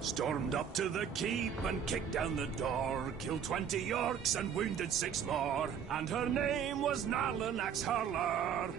Stormed up to the keep and kicked down the door, killed 20 Yorks and wounded 6 more, and her name was Narlin Axe Hurler.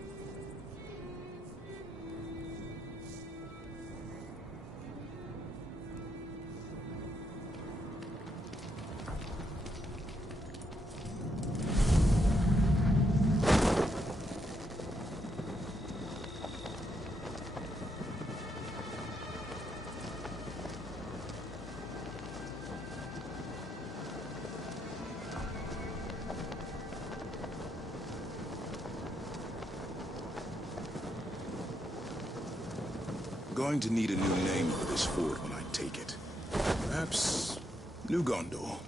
Going to need a new name for this fort when I take it. Perhaps New Gondor.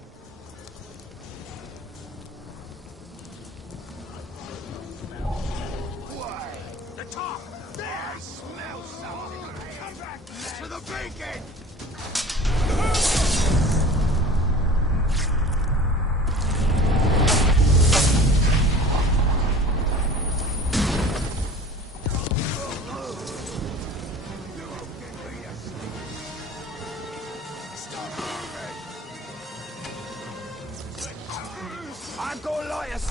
The top! There! I smell something! Come back to the beacon! I'm Goliath!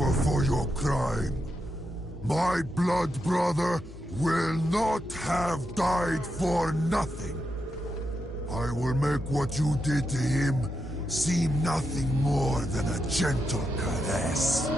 suffer for your crime. My blood brother will not have died for nothing. I will make what you did to him seem nothing more than a gentle caress.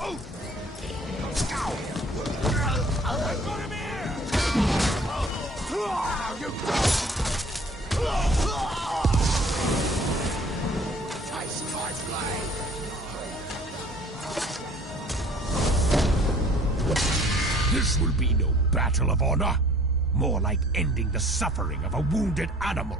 This will be no battle of honor. More like ending the suffering of a wounded animal.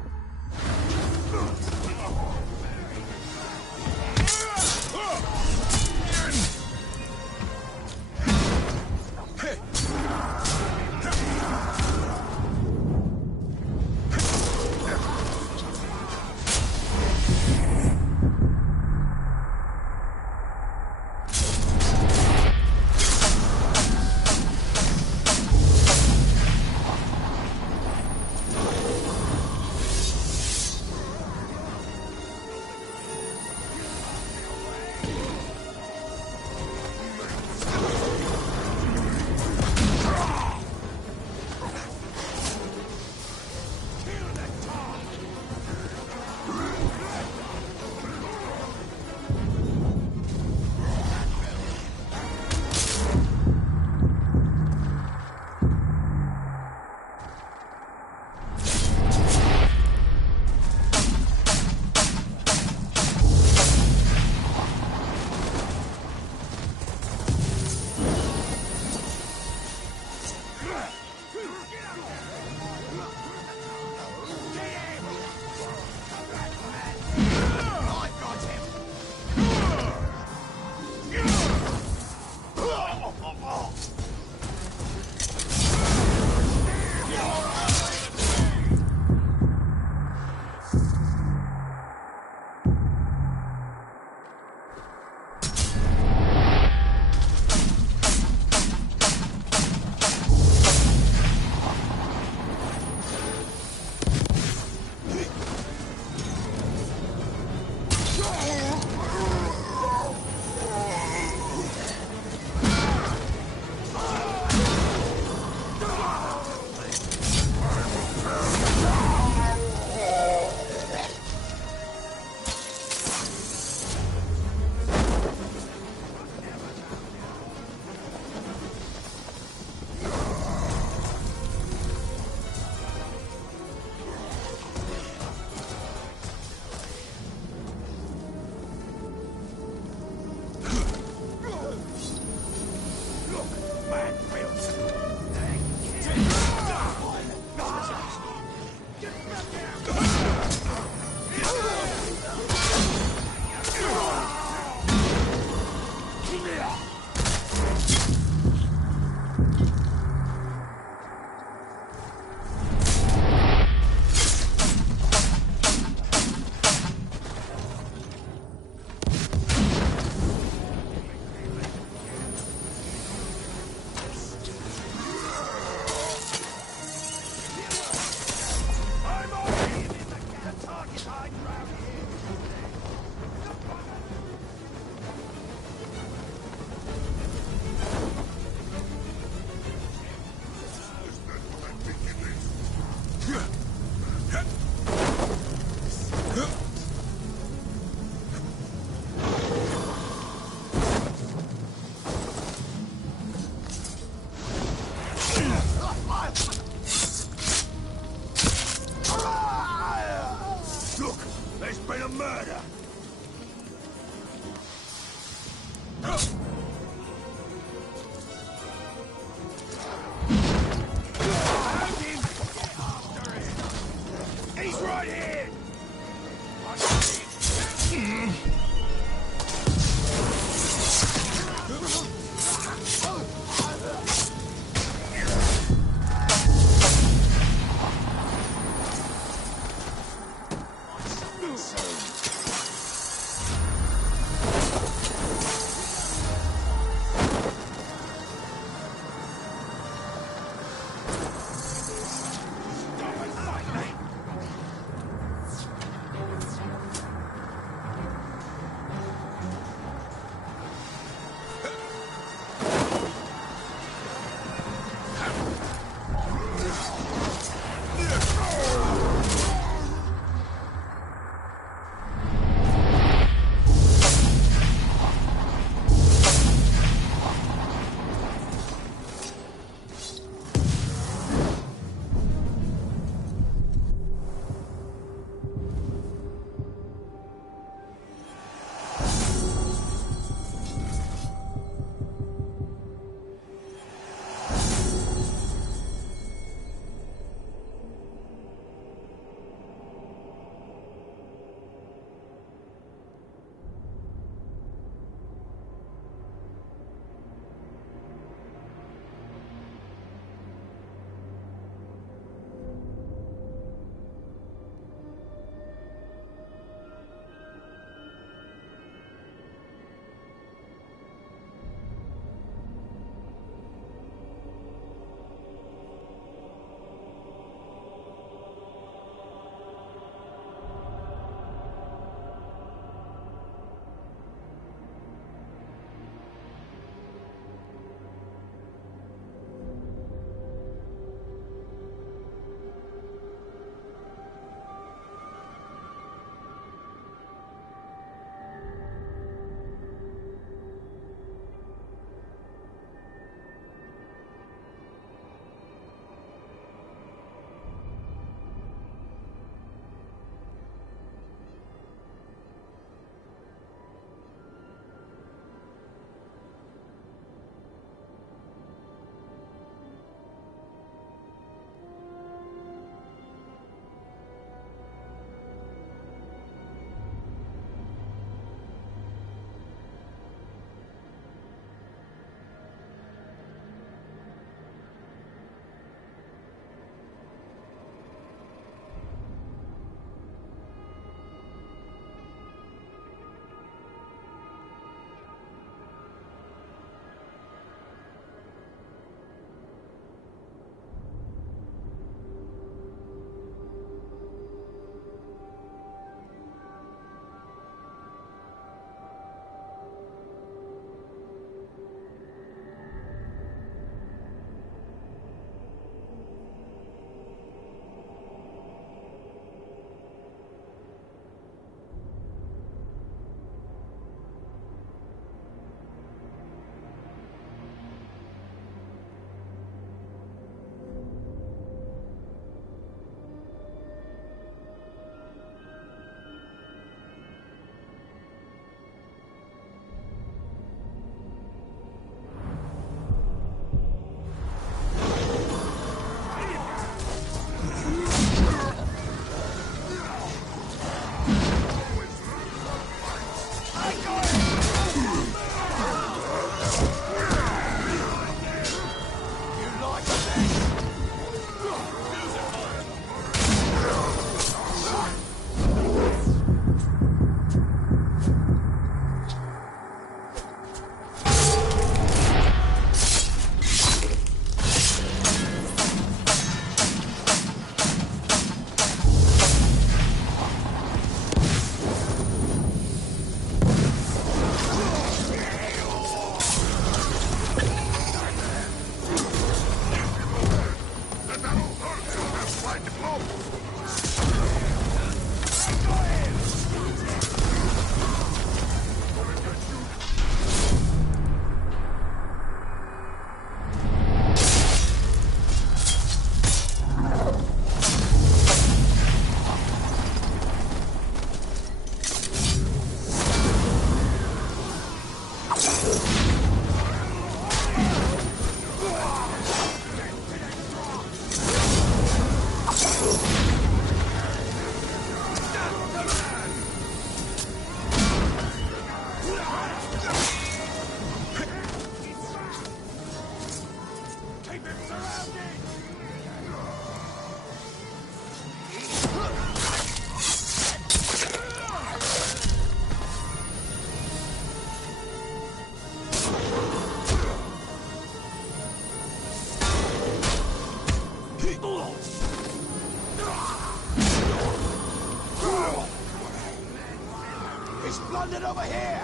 Bandit over here!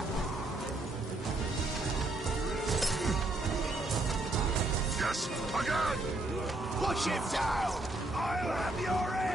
Yes, again! Push him down! I'll have your head!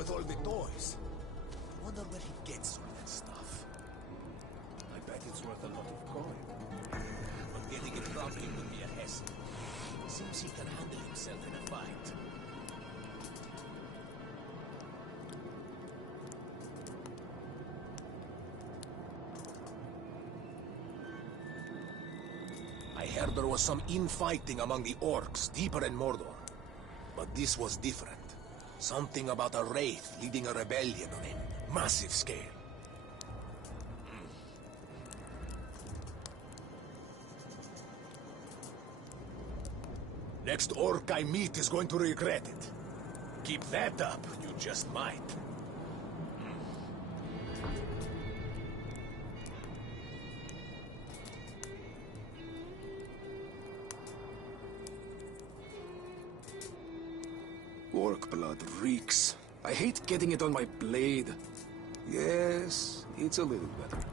with all the toys. Wonder where he gets all that stuff. I bet it's worth a lot of coin. But getting it from him would be a hassle. Seems he can handle himself in a fight. I heard there was some infighting among the orcs deeper in Mordor. But this was different. Something about a wraith leading a rebellion on a massive scale. Next orc I meet is going to regret it. Keep that up, you just might. Orc blood reeks. I hate getting it on my blade. Yes, it's a little better.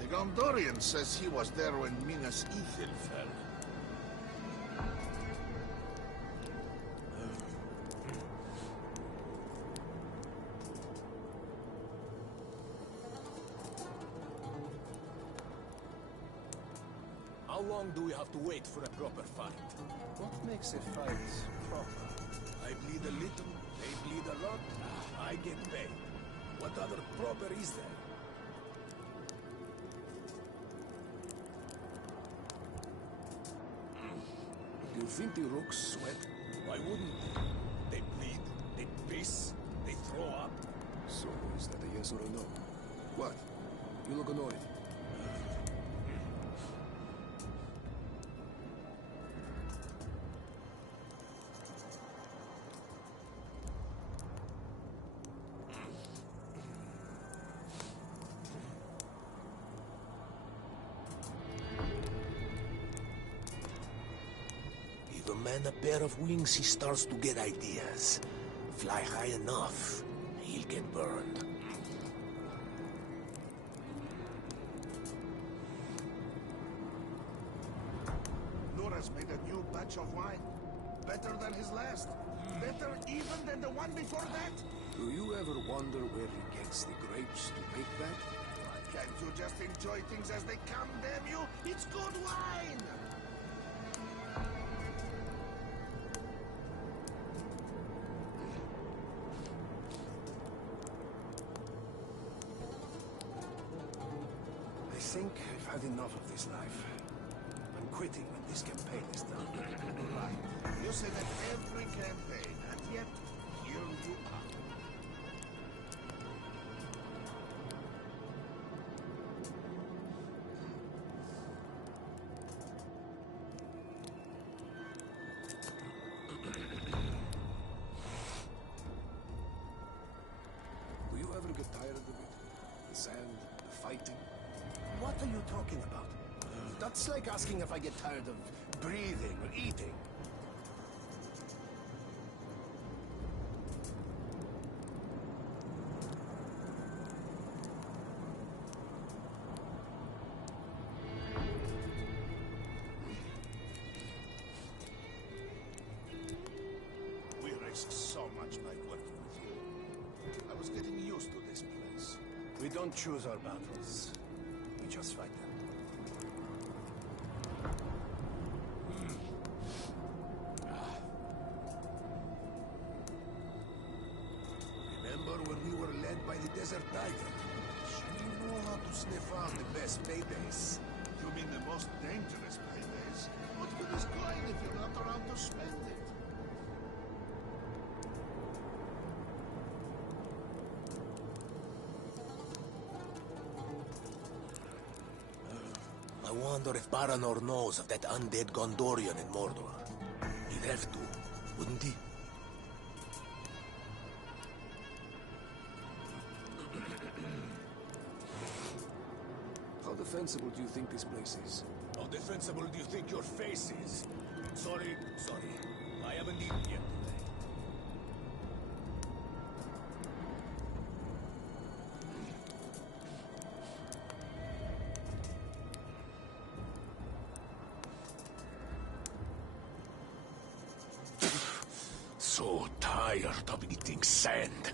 The Gondorian says he was there when Minas Ithil fell. How long do we have to wait for a proper fight? What makes a fight proper? I bleed a little, they bleed a lot. I get paid. What other proper is there? Do you think the rooks sweat? Why wouldn't they? They bleed, they piss, they throw up. So, is that a yes or a no? What? You look annoyed. Give a man a pair of wings, he starts to get ideas. Fly high enough, he'll get burned. Nora's made a new batch of wine. Better than his last. Better even than the one before that. Do you ever wonder where he gets the grapes to make that? Why can't you just enjoy things as they come, damn you? It's good wine! I think I've had enough of this life. I'm quitting when this campaign is done. Right. You say that every campaign, and yet here you are. Do you ever get tired of it? The sand, the fighting? What are you talking about? That's like asking if I get tired of breathing or eating. We risk so much by working with you. I was getting used to this place. We don't choose our battles. We just fight them. Remember when we were led by the Desert Tiger? You know how to sniff out the best paydays. You mean the most dangerous paydays? What good is coin if you're not around to spend it? I wonder if Baranor knows of that undead Gondorian in Mordor. He'd have to, wouldn't he? How defensible do you think this place is? How defensible do you think your face is? Sorry. I haven't eaten yet today. So tired of eating sand.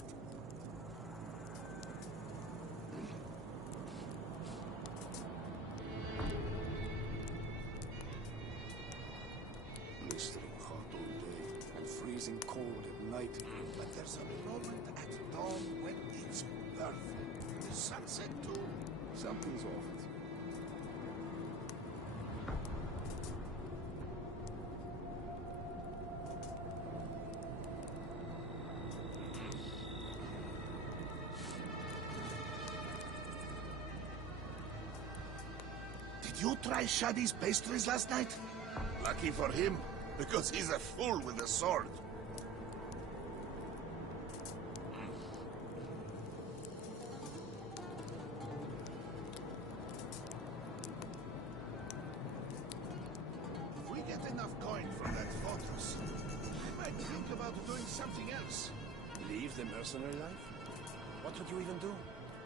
Blistering hot all day and freezing cold at night. But there's a moment at dawn when it's perfect. The sunset too. Something's off. Did you try Shadi's pastries last night? Lucky for him, because he's a fool with a sword. If we get enough coin from that fortress, I might think about doing something else. Leave the mercenary life? What would you even do?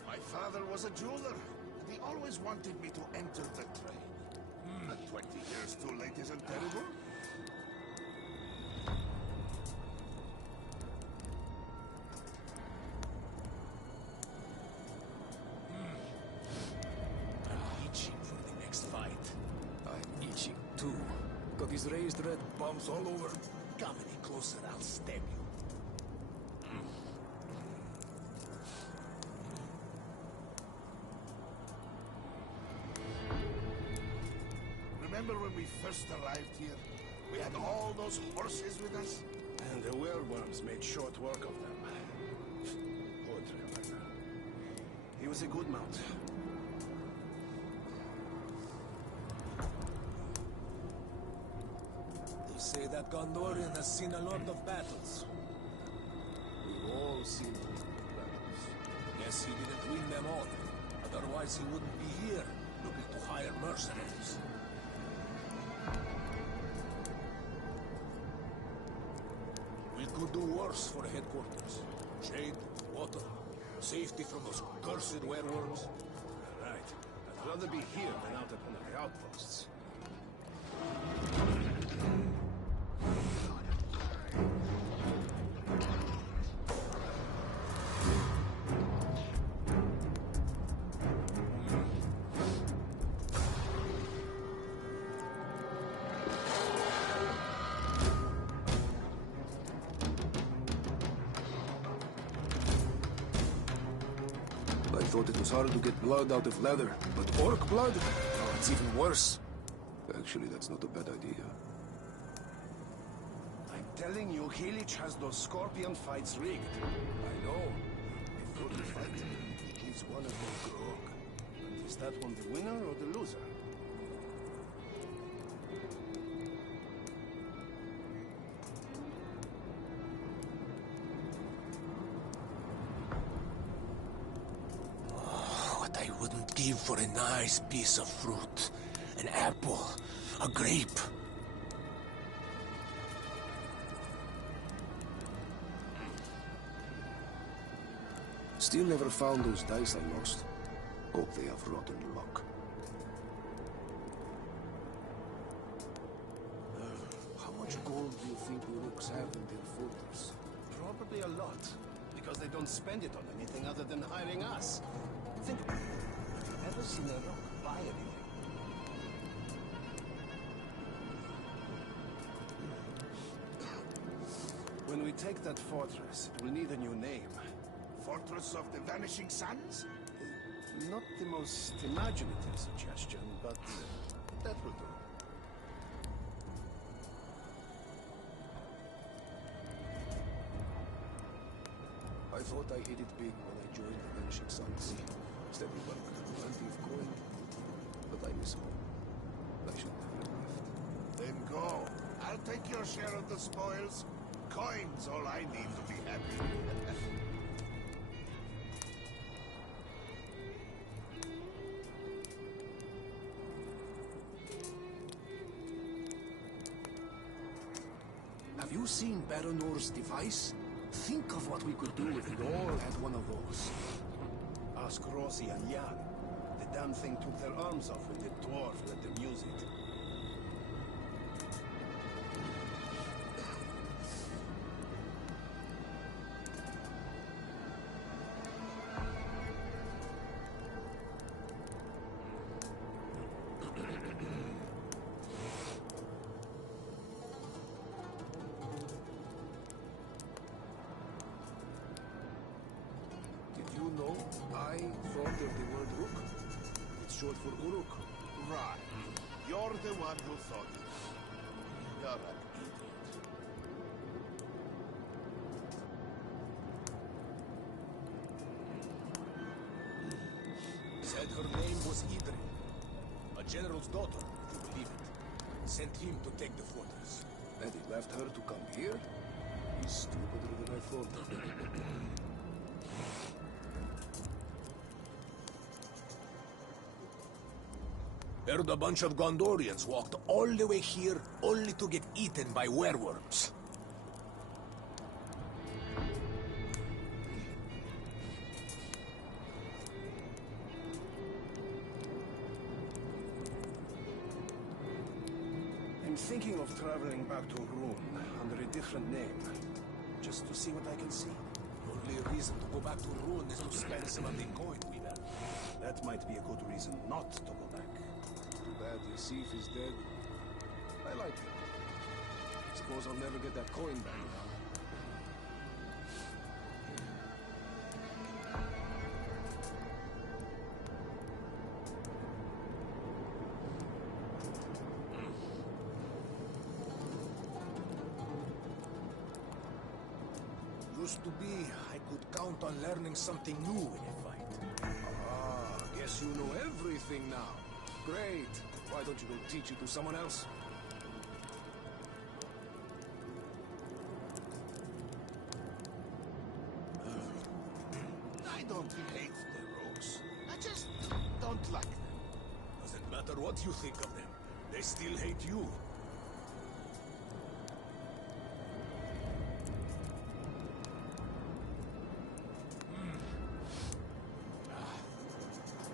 My father was a jeweler, and he always wanted me to enter the trade. But 20 years too late isn't terrible. I'm itching for the next fight. I'm itching too. Got these raised red bumps all over. Come any closer, I'll stab you. Remember when we first arrived here? We had all those horses with us? And the werewolves made short work of them. Poor Trevor. He was a good mount. They say that Gondorian has seen a lot of battles. We've all seen battles. Guess he didn't win them all. Otherwise he wouldn't be here, looking to hire mercenaries. We could do worse for headquarters. Shade, water, safety from those cursed werewolves. Right. I'd rather be here than out at one of the outposts. I thought it was hard to get blood out of leather, but orc blood? Oh, it's even worse. Actually, that's not a bad idea. I'm telling you, Helich has those scorpion fights rigged. I know. Before the fight, he gives one of them grog. And is that one the winner or the loser? What I wouldn't give for a nice piece of fruit. An apple, a grape. Still never found those dice I lost. Hope they have rotten luck. How much gold do you think the Rooks have in their fortress? Probably a lot. Because they don't spend it on anything other than hiring us. Think about it. Have you ever seen a rock buy anything? When we take that fortress, it will need a new name. Fortress of the Vanishing Suns? Not the most imaginative suggestion, but that will do. I thought I hit it big when I joined the Vanishing Suns. Steady work, plenty of coin, but I miss home. I should never have left. Then go. I'll take your share of the spoils. Coin's all I need to be happy. Have you seen Baranor's device? Think of what we could do if we all had one of those. Ask Rosie and Jan. The damn thing took their arms off when the dwarf let them use it. Did you know I thought of the word Rook? It's short for Uruk. Right. You're the one who thought it. You're an idiot. Said her name was Idri. A general's daughter, if you believe it. Sent him to take the fortress. And he left her to come here? He's stupider than I thought. Heard a bunch of Gondorians walked all the way here only to get eaten by werewolves. I'm thinking of traveling back to Rune under a different name, just to see what I can see. The only reason to go back to Rune is to spend some of the coin we earned. That might be a good reason not to go back. Too bad the thief is dead. I like him. Suppose I'll never get that coin back now. Used to be, I could count on learning something new in a fight. Ah, guess you know everything now. Great. Why don't you go teach it to someone else? I don't hate the rogues. I just don't like them. Doesn't matter what you think of them, they still hate you.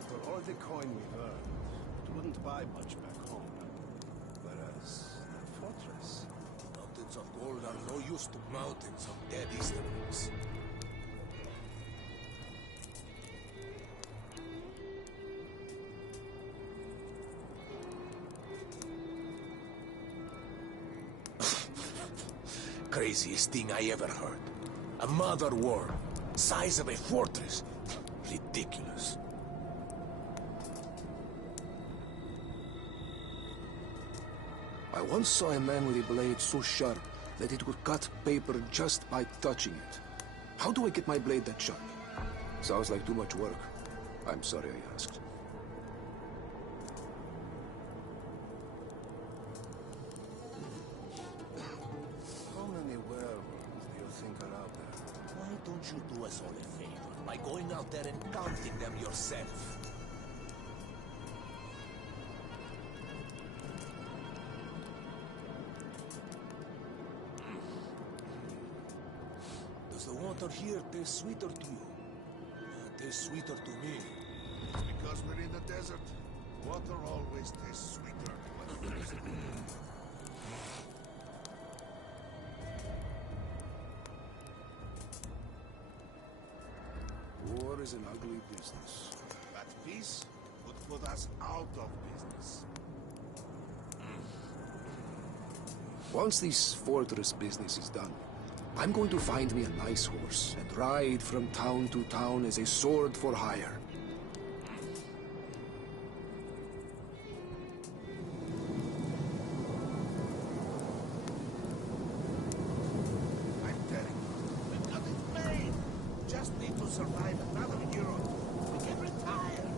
For all the coin we've earned, it wouldn't buy much back home. Whereas the fortress... Mountains of gold are no use to mountains of dead Easterlings. Craziest thing I ever heard. A mother worm, size of a fortress. Ridiculous. I once saw a man with a blade so sharp that it could cut paper just by touching it. How do I get my blade that sharp? Sounds like too much work. I'm sorry I asked. How many werewolves do you think are out there? Why don't you do us all a favor by going out there and counting them yourself? Does the water here taste sweeter to you? Tastes sweeter to me. It's because we're in the desert. Water always tastes sweeter when frozen. War is an ugly business. But peace would put us out of business. Once this fortress business is done, I'm going to find me a nice horse and ride from town to town as a sword for hire. I'm telling you, we've got it made. Just need to survive another year or two. We can retire.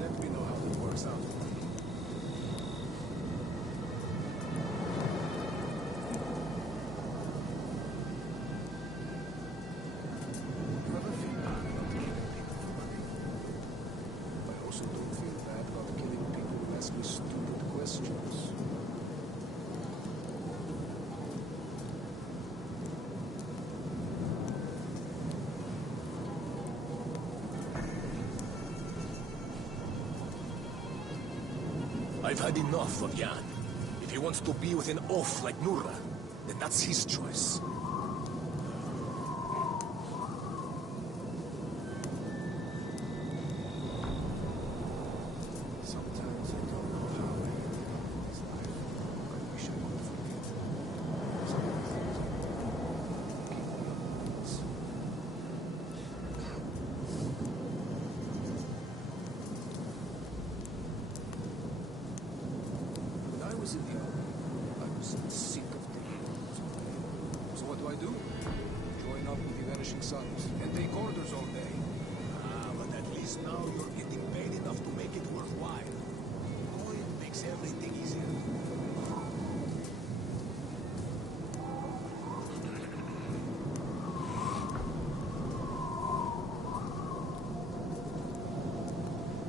Let me know how that works out. You ever feel bad about killing people for money? I also don't feel bad about killing people who ask me stupid questions. I've had enough of Jan. If he wants to be with an oaf like Nura, then that's his choice. Sometimes I don't know how I ended up in this life. I wish I could forget. Some of the things I do keep me up nights. When I was in the army, I was sick of taking orders all day. So what do? Join up with the Vanishing Suns and take orders all day. Ah, but at least now you're getting paid enough to make it worthwhile. Coin makes everything easier.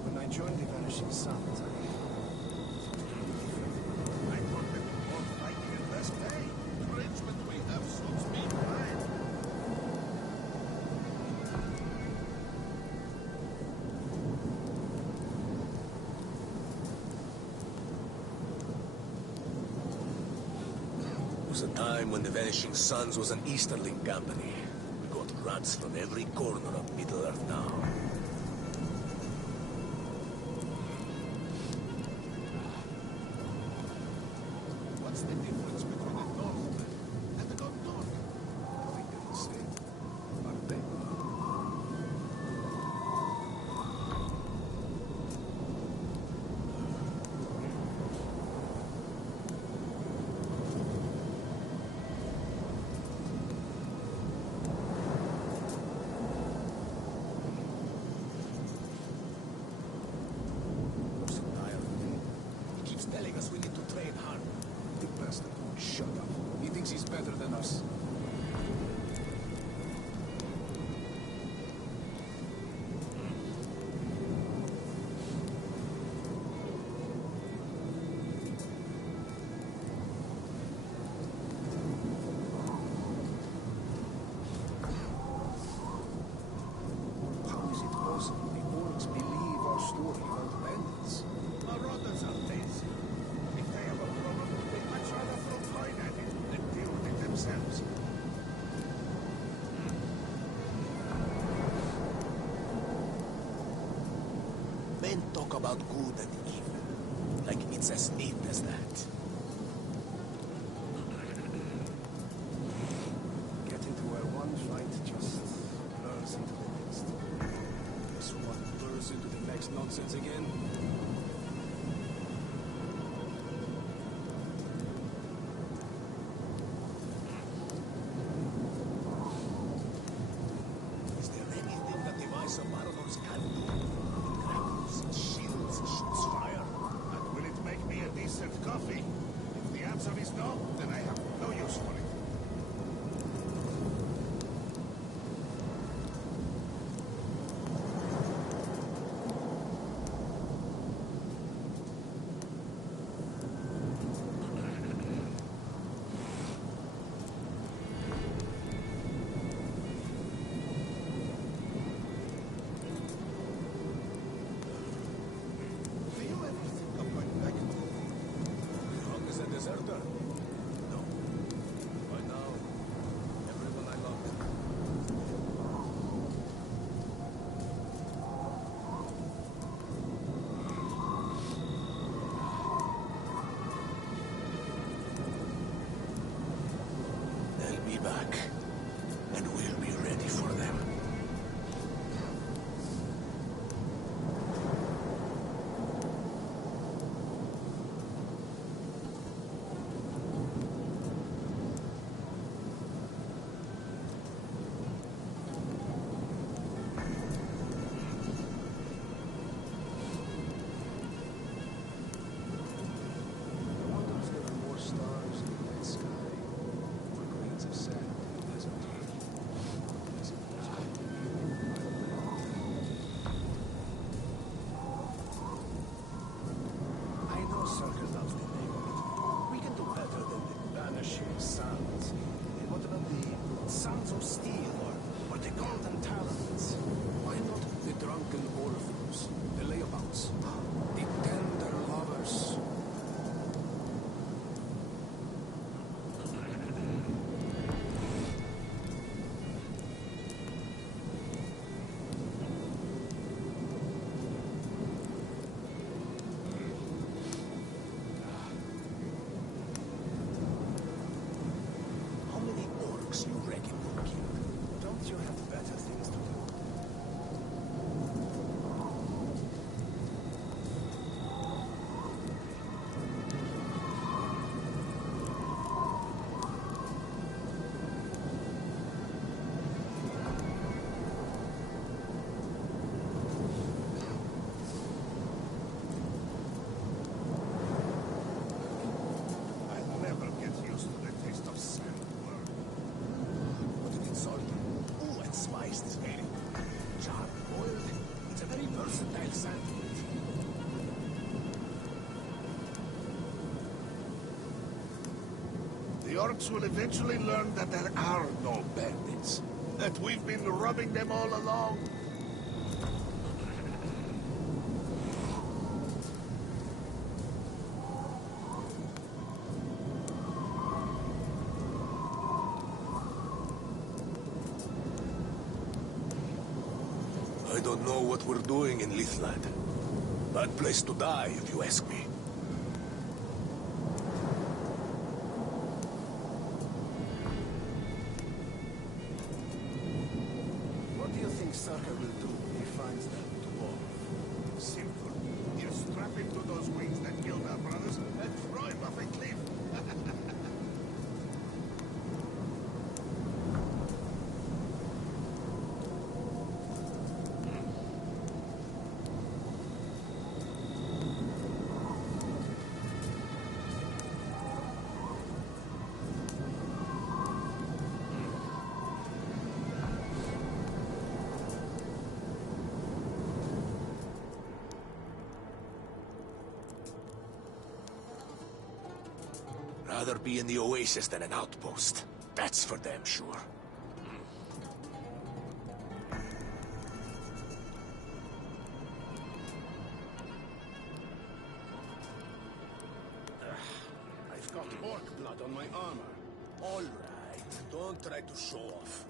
When I joined the Vanishing Suns, I thought they were more fighting and less pay. Arrangement we have suits me fine. It was a time when the Vanishing Suns was an Easterling company. We got rats from every corner of Middle-earth now. What's the difference between a Northman and a Gondor? they didn't say. Aren't they? I'm so tired of him. He keeps telling us we need to train hard. The bastard won't shut up. He thinks he's better than us. How is it possible the orcs believe our story about bandits? Our rotters are lazy. If they have a problem, they'd much rather throw coin at it than deal with it themselves. Men talk about good and evil, like it's as neat as that. Get into where one fight just blurs into the next. This one blurs into the next nonsense again. Is there anything that the Vice of Baronors can do? Grapples, shields, shoots fire. And will it make me a decent coffee? If the answer is no, then I have no use for it. versatile sandwich. The orcs will eventually learn that there are no bandits. That we've been robbing them all along. I don't know what we're doing in Leithland. Bad place to die, if you ask me. What do you think Sarka will do when he finds that dwarf? Simple. He'll strap him to those wings that killed our brothers and throw him off a cliff. Rather be in the oasis than an outpost. That's for damn sure. I've got orc blood on my armor. All right, don't try to show off.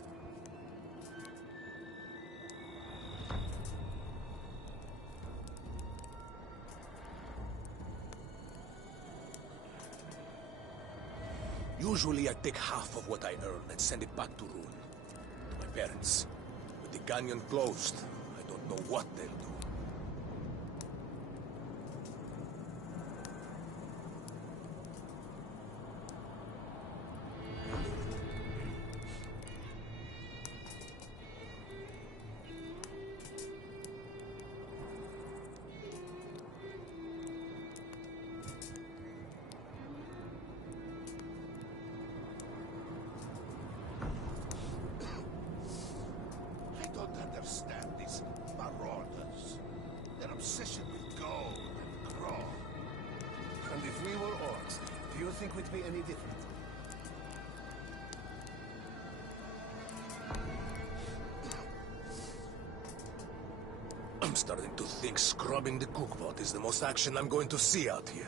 Usually I take half of what I earn and send it back to Rune. To my parents. With the canyon closed, I don't know what they'll do. I don't understand these marauders. Their obsession with gold and grog. And if we were orcs, do you think we'd be any different? I'm starting to think scrubbing the cookpot is the most action I'm going to see out here.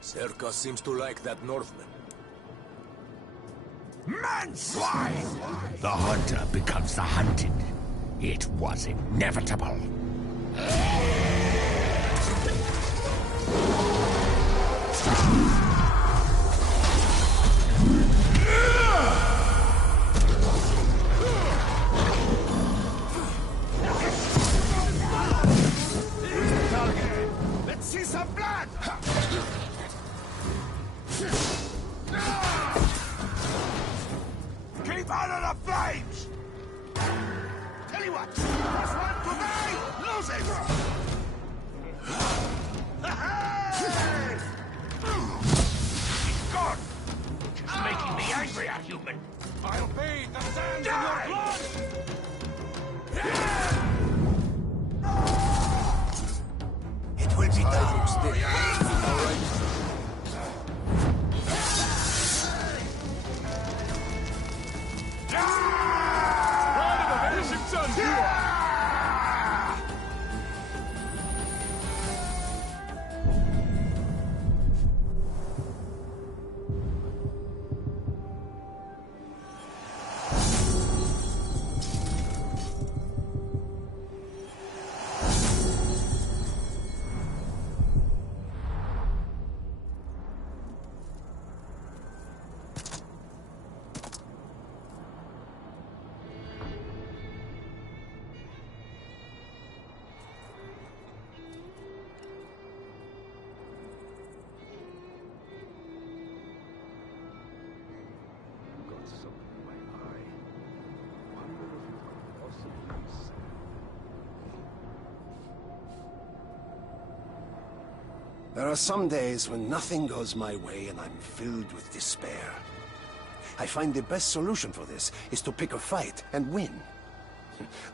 Serka seems to like that Northman. Man swine! The hunter becomes the hunted. It was inevitable. Let's see some blood! Keep out of the flames! Tell you what, first one to die, loses! Hey! It's gone! Which is making me angrier, human. I'll bathe the sands in your blood! It will be done. All right. There are some days when nothing goes my way and I'm filled with despair. I find the best solution for this is to pick a fight and win.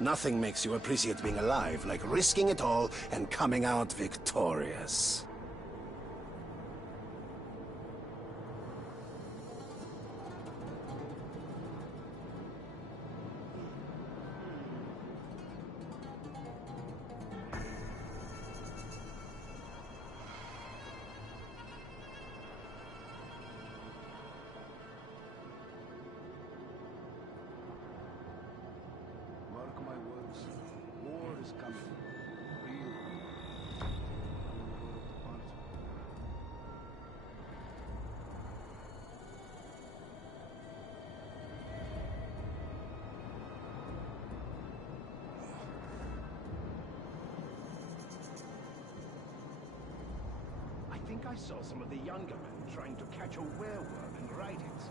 Nothing makes you appreciate being alive like risking it all and coming out victorious. Mark my words, war is coming. Real war. Our world apart. I think I saw some of the younger men trying to catch a werewolf and ride it.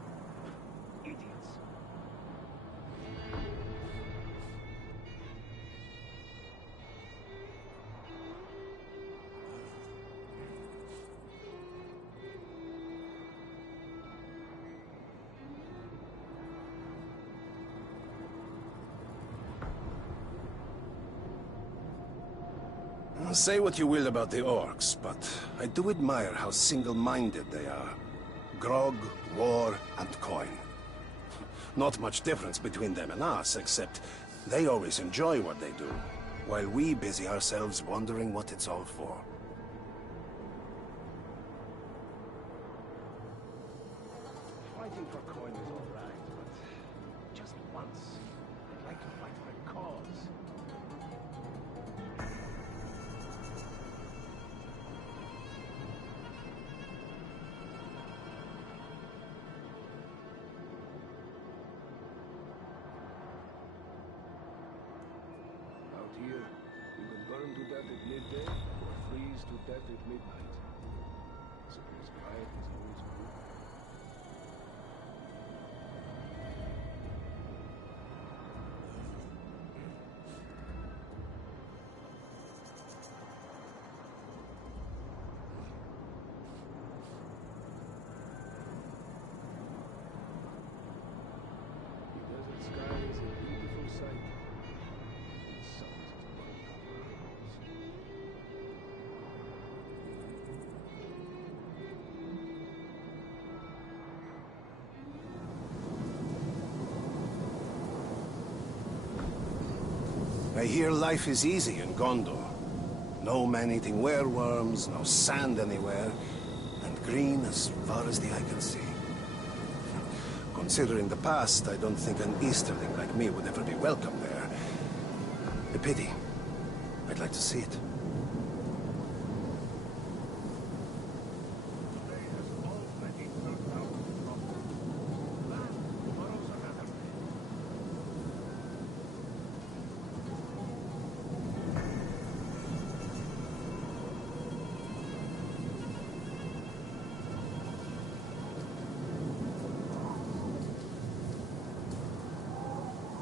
Idiots. Say what you will about the orcs, but I do admire how single-minded they are. Grog, war, and coin. Not much difference between them and us, except they always enjoy what they do, while we busy ourselves wondering what it's all for. Fighting for coin is all right, but just once, I'd like to fight for a cause. Out here, you can burn to death at midday or freeze to death at midnight. Suppose quiet is always good. The desert sky is a beautiful sight. It sucks to burn out our homes. I hear life is easy in Gondor. No man-eating werewolves, no sand anywhere, and green as far as the eye can see. Considering the past, I don't think an Easterling like me would ever be welcome there. A pity. I'd like to see it. Today has already turned out wrong. Land tomorrow's another day.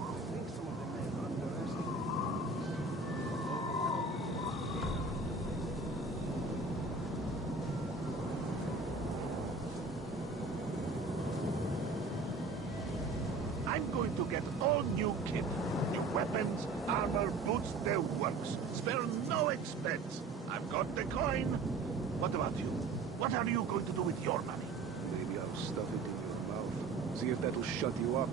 I think some of the men underestimated I'm going to get all new kit. New weapons, armor, boots, the works. Spare no expense. I've got the coin. What about you? What are you going to do with your money? Maybe I'll stuff it in your mouth. See if that'll shut you up.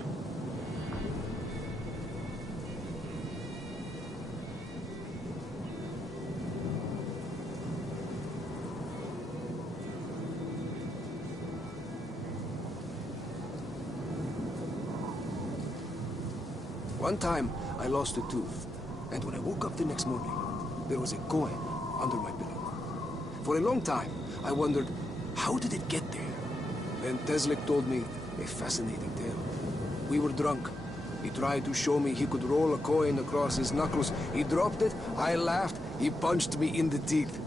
One time, I lost a tooth, and when I woke up the next morning, there was a coin under my pillow. For a long time, I wondered, how did it get there? Then Teslik told me a fascinating tale. We were drunk. He tried to show me he could roll a coin across his knuckles. He dropped it, I laughed, he punched me in the teeth.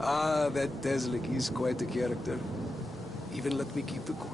Ah, that Teslik, he's quite a character. Even let me keep the coin.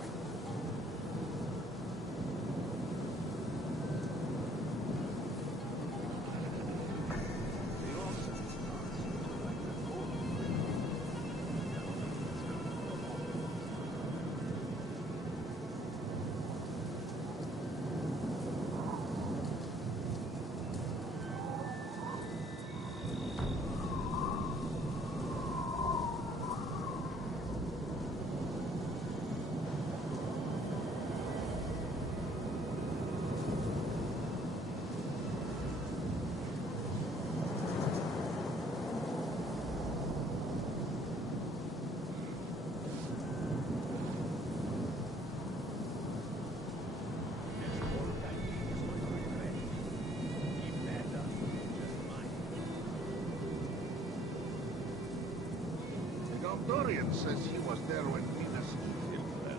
Dorian says he was there when Venus still fell.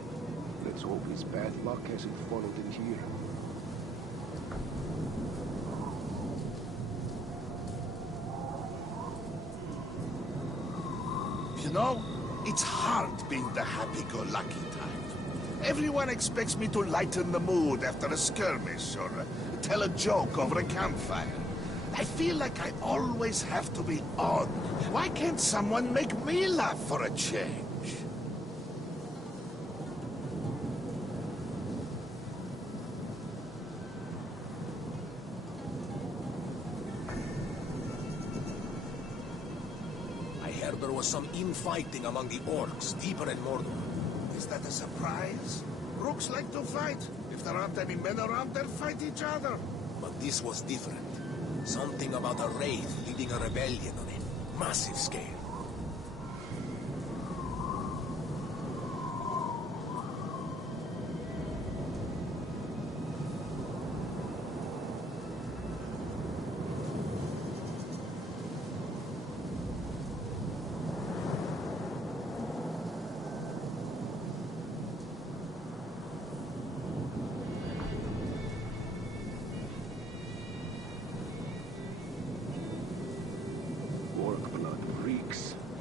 Let's hope his bad luck hasn't followed him here. You know, it's hard being the happy-go-lucky type. Everyone expects me to lighten the mood after a skirmish or tell a joke over a campfire. I feel like I always have to be on. Why can't someone make me laugh for a change? I heard there was some infighting among the orcs deeper in Mordor. Is that a surprise? Rooks like to fight. If there aren't any men around, they'll fight each other. But this was different. Something about a wraith leading a rebellion on a massive scale.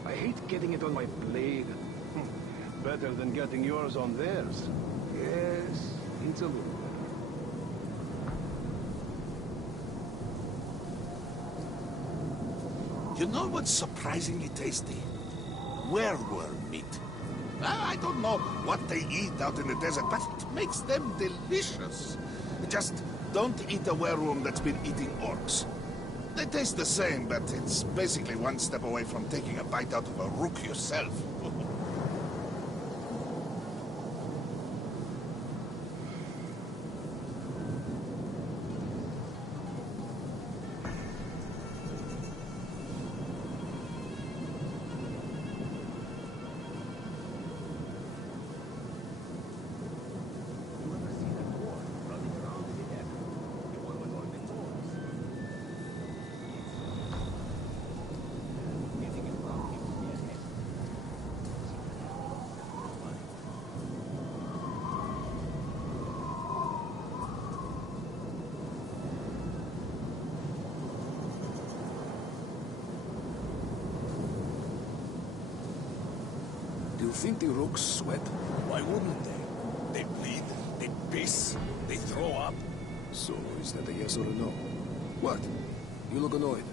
I hate getting it on my blade. Better than getting yours on theirs. Yes, it's a little. You know what's surprisingly tasty? Werewolf meat. I don't know what they eat out in the desert, but it makes them delicious. Just don't eat a werewolf that's been eating orcs. They taste the same, but it's basically one step away from taking a bite out of a rook yourself. Do you think the rooks sweat? Why wouldn't they? They bleed, they piss, they throw up. So, is that a yes or a no? What? You look annoyed.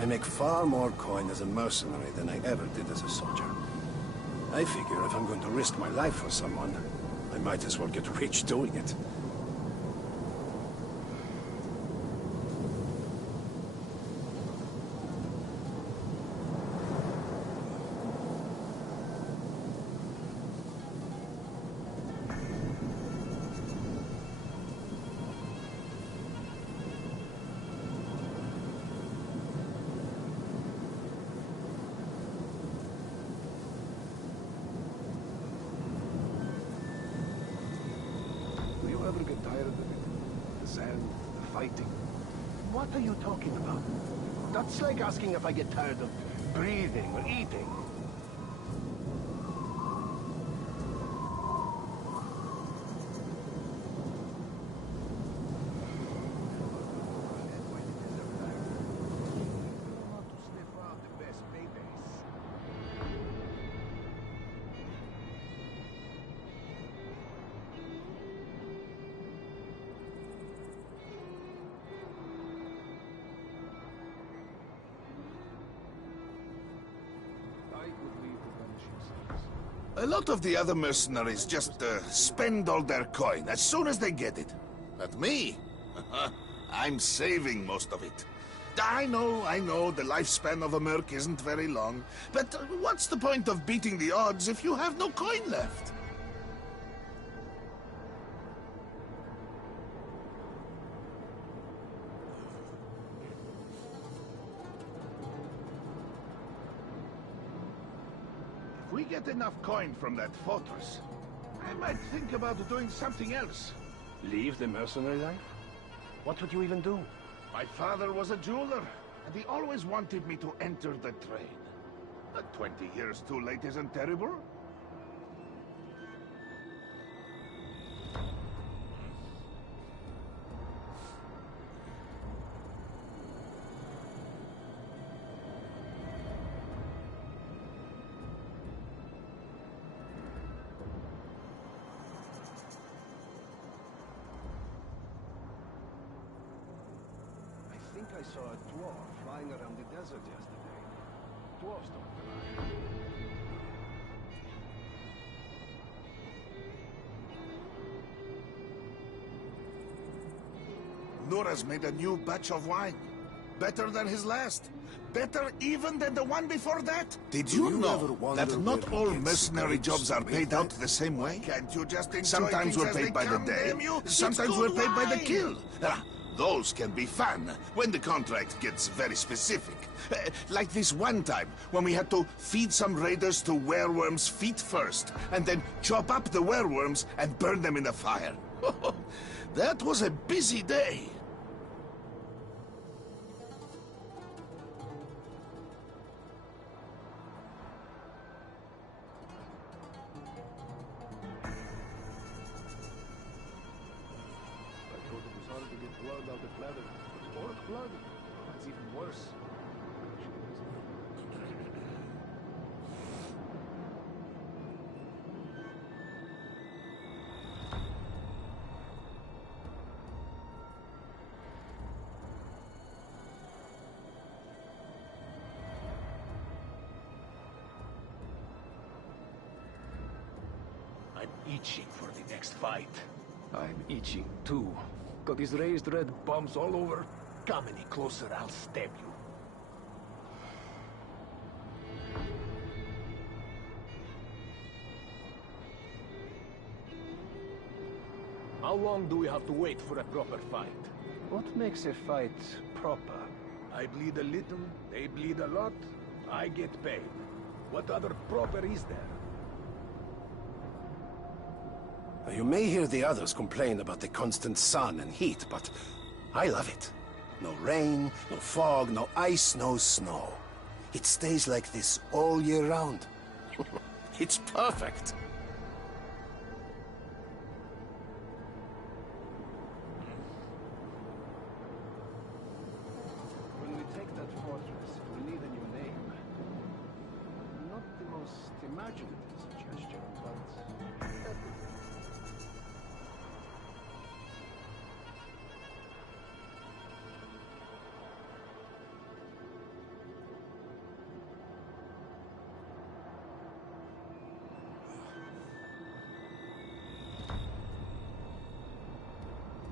I make far more coin as a mercenary than I ever did as a soldier. I figure if I'm going to risk my life for someone, I might as well get rich doing it. Do you ever get tired of it? The sand, the fighting? What are you talking about? That's like asking if I get tired of breathing or eating. A lot of the other mercenaries just spend all their coin as soon as they get it. But me? I'm saving most of it. I know, the lifespan of a merc isn't very long. But what's the point of beating the odds if you have no coin left? we get enough coin from that fortress, I might think about doing something else. Leave the mercenary life? What would you even do? My father was a jeweler, and he always wanted me to enter the trade. But 20 years too late isn't terrible. I think I saw a dwarf flying around the desert yesterday. Dwarves don't fly. Nora's made a new batch of wine. Better than his last. Better even than the one before that. Did you you know ever wonder that not where he all gets mercenary cigarettes jobs are to make paid out that? the same way? Can't you just enjoy Sometimes things we're as paid they by the come, day, damn you? sometimes It's we're good paid by the wine. kill. Those can be fun when the contract gets very specific. Like this one time when we had to feed some raiders to werewolves feet first, and then chop up the werewolves and burn them in the fire. That was a busy day. I thought it was hard to get blood out of bladder, but orc blood? That's even worse. I'm itching for the next fight. I'm itching too. Got these raised red bumps all over. Come any closer, I'll stab you. How long do we have to wait for a proper fight? What makes a fight proper? I bleed a little, they bleed a lot, I get paid. What other proper is there? You may hear the others complain about the constant sun and heat, but I love it. No rain, no fog, no ice, no snow. It stays like this all year round. It's perfect. When we take that fortress, we'll need a new name. Not the most imaginative suggestion, but...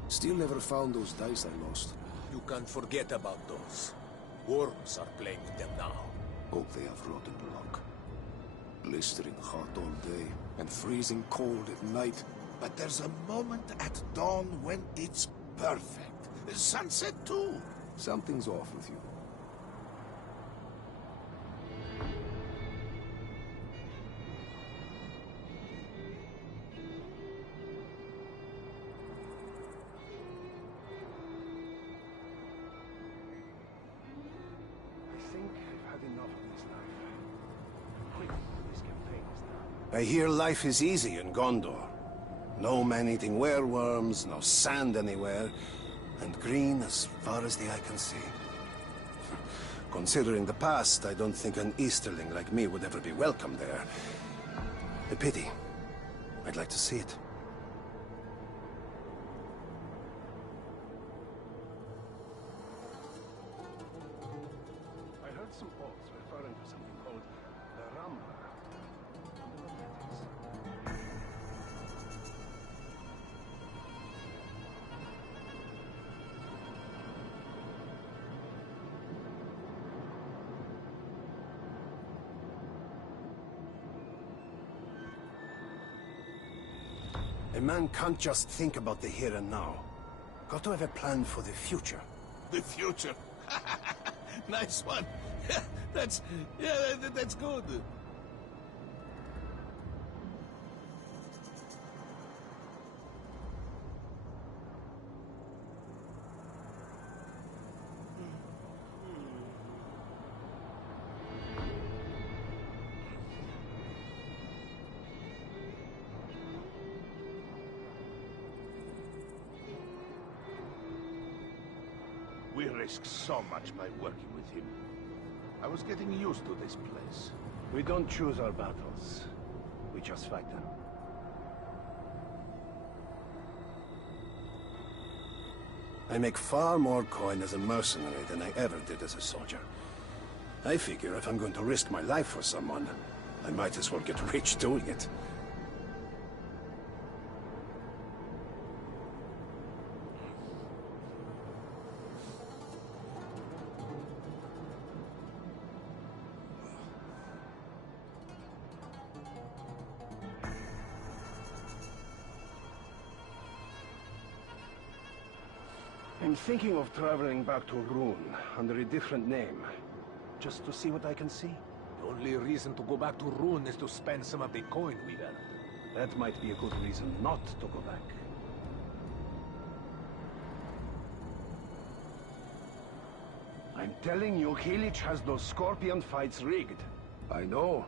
Still never found those dice I lost. You can forget about those. Worms are playing with them now. Hope they have rotten luck. Blistering hot all day, and freezing cold at night. But there's a moment at dawn when it's perfect. Sunset too. Something's off with you. I think I've had enough of this life. Quit this campaign is now. I hear life is easy in Gondor. No man-eating werewolves, no sand anywhere, and green as far as the eye can see. Considering the past, I don't think an Easterling like me would ever be welcome there. A pity. I'd like to see it. I heard some orcs referring to something called the Rambler. I wonder what that is. A man can't just think about the here and now. Got to have a plan for the future. The future. Nice one. That's good. We risk so much by working with him. I was getting used to this place. We don't choose our battles. We just fight them. I make far more coin as a mercenary than I ever did as a soldier. I figure if I'm going to risk my life for someone, I might as well get rich doing it. I'm thinking of traveling back to Rune under a different name, just to see what I can see. The only reason to go back to Rune is to spend some of the coin we've earned. That might be a good reason not to go back. I'm telling you, Hilich has those scorpion fights rigged. I know.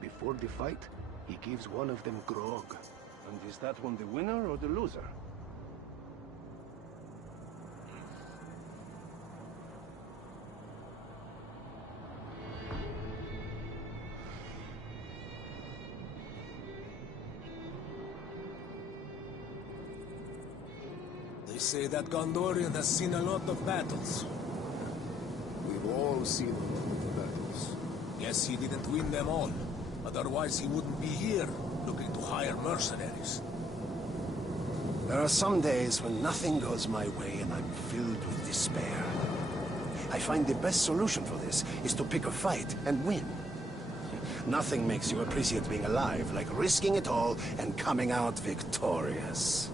Before the fight, he gives one of them grog. And is that one the winner or the loser? They say that Gondorian has seen a lot of battles. We've all seen a lot of battles. Guess he didn't win them all. Otherwise he wouldn't be here, looking to hire mercenaries. There are some days when nothing goes my way and I'm filled with despair. I find the best solution for this is to pick a fight and win. Nothing makes you appreciate being alive like risking it all and coming out victorious.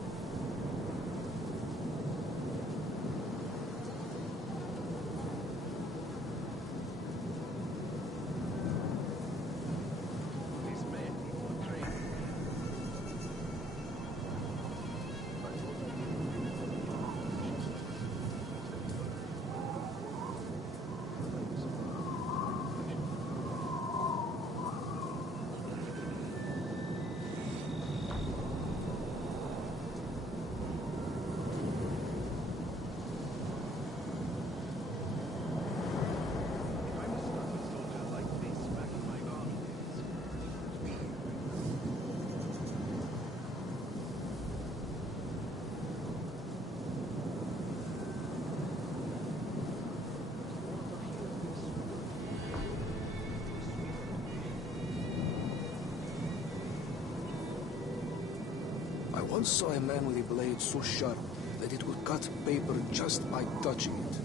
I once saw a man with a blade so sharp that it would cut paper just by touching it.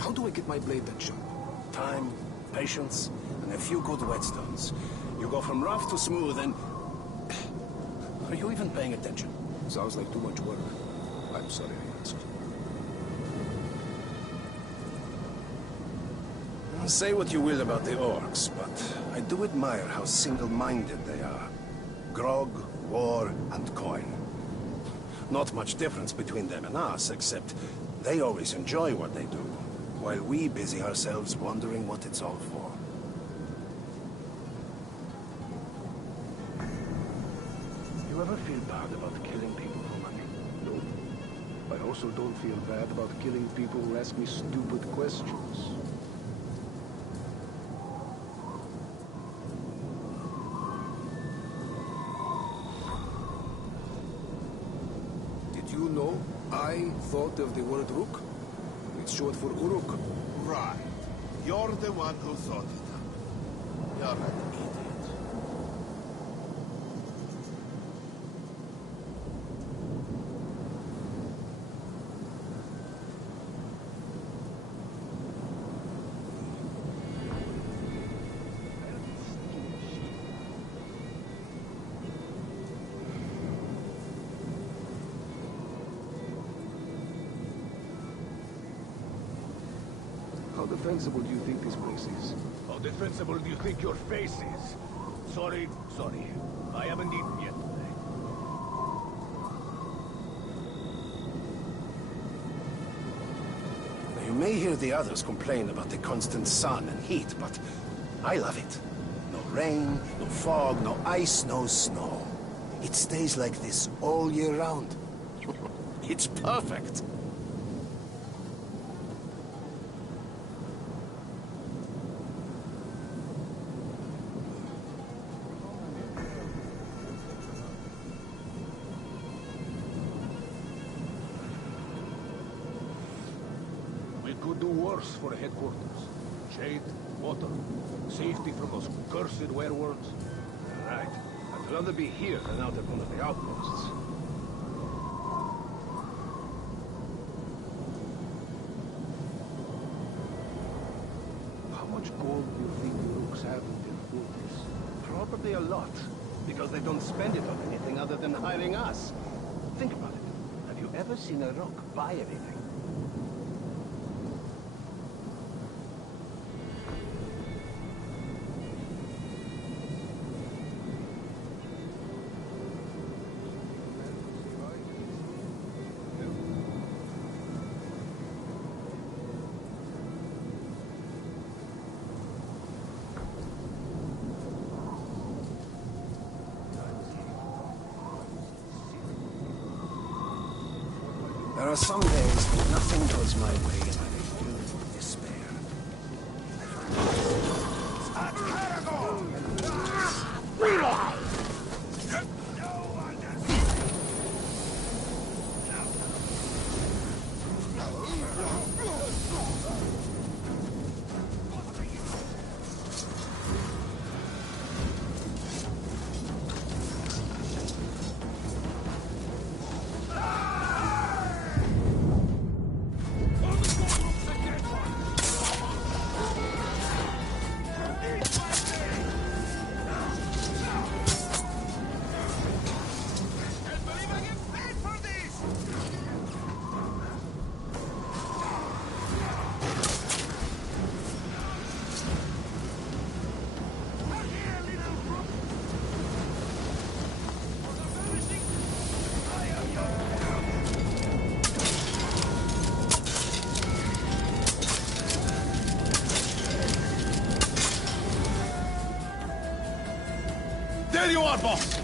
How do I get my blade that sharp? Time, patience, and a few good whetstones. You go from rough to smooth and... Are you even paying attention? Sounds like too much work. I'm sorry I asked. Say what you will about the orcs, but I do admire how single-minded they are. Grog, war, and coin. Not much difference between them and us, except they always enjoy what they do, while we busy ourselves wondering what it's all for. You ever feel bad about killing people for money? No. I also don't feel bad about killing people who ask me stupid questions. You know, I thought of the word Rook. It's short for Uruk. Right. You're the one who thought it up. You're an idiot. How defensible do you think this place is? How defensible do you think your face is? Sorry. I haven't eaten yet today. You may hear the others complain about the constant sun and heat, but I love it. No rain, no fog, no ice, no snow. It stays like this all year round. It's perfect. could do worse for headquarters. Shade, water, safety from those cursed werewolves. Right. I'd rather be here than out at one of the outposts. How much gold do you think the Rooks have in their boots? Probably a lot, because they don't spend it on anything other than hiring us. Think about it. Have you ever seen a rook buy anything? There are some days when nothing goes my way and I'm filled with despair. There you are, boss!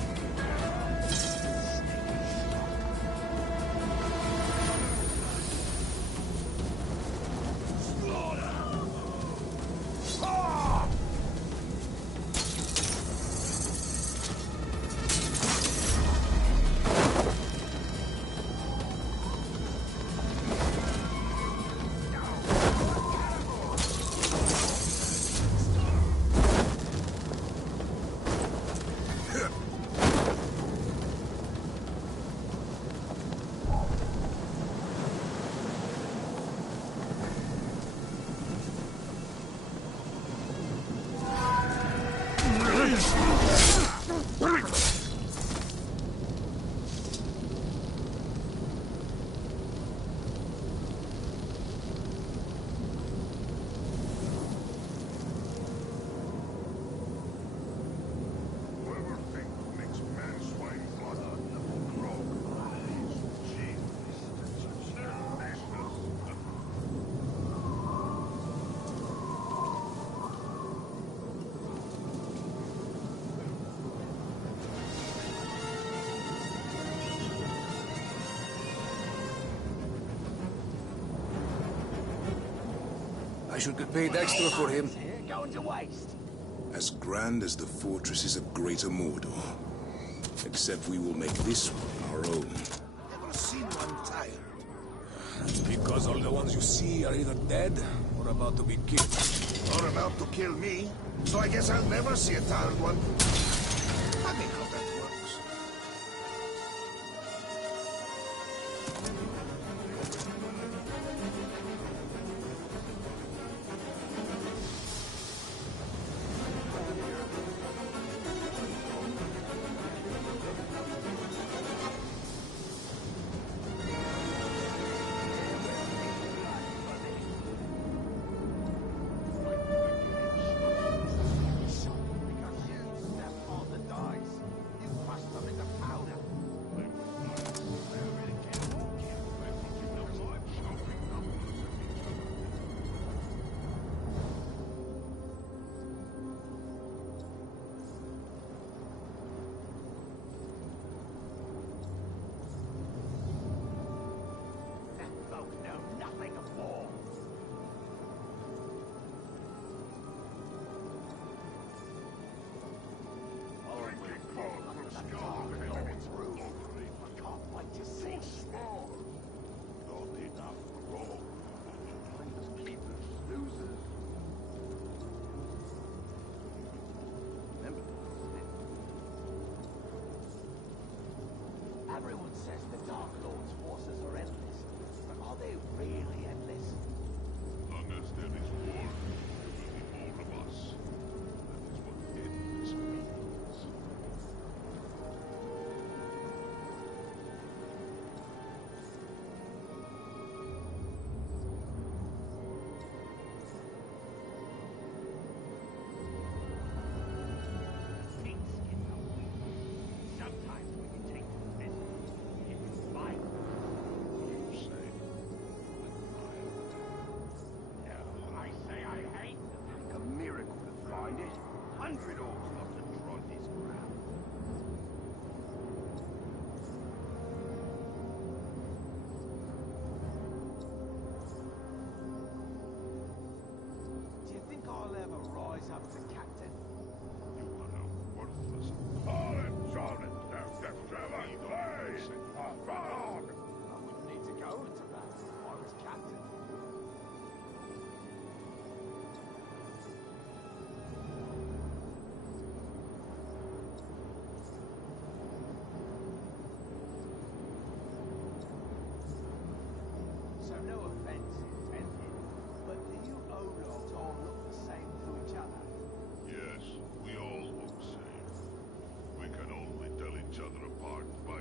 I should get paid extra for him. Going to waste. As grand as the fortresses of Greater Mordor. Except we will make this one our own. Never seen one tired. Because all the ones you see are either dead or about to be killed. Or about to kill me, so I guess I'll never see a tired one. Funny how that works. On the dice.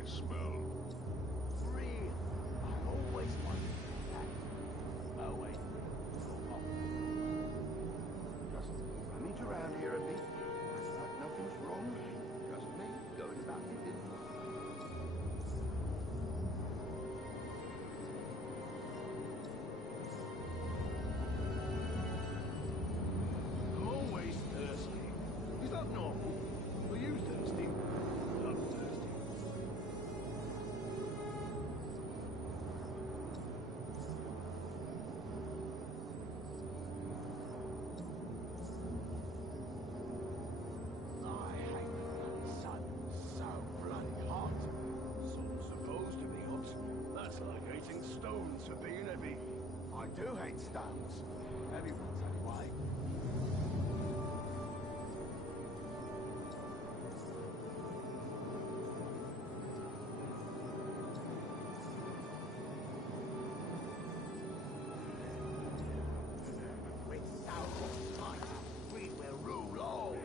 I smell. Real. I've always wanted that. Oh, wait. Oh. Just rummage around here a bit. Like nothing's wrong. Just me going about my business. I'm always thirsty. Is that normal? Are you thirsty? I'm thirsty. I hate the bloody sun. So bloody hot. Sun's supposed to be hot. That's like eating stones for being heavy. I do hate stones. Everyone's that way. With our might, we will rule all.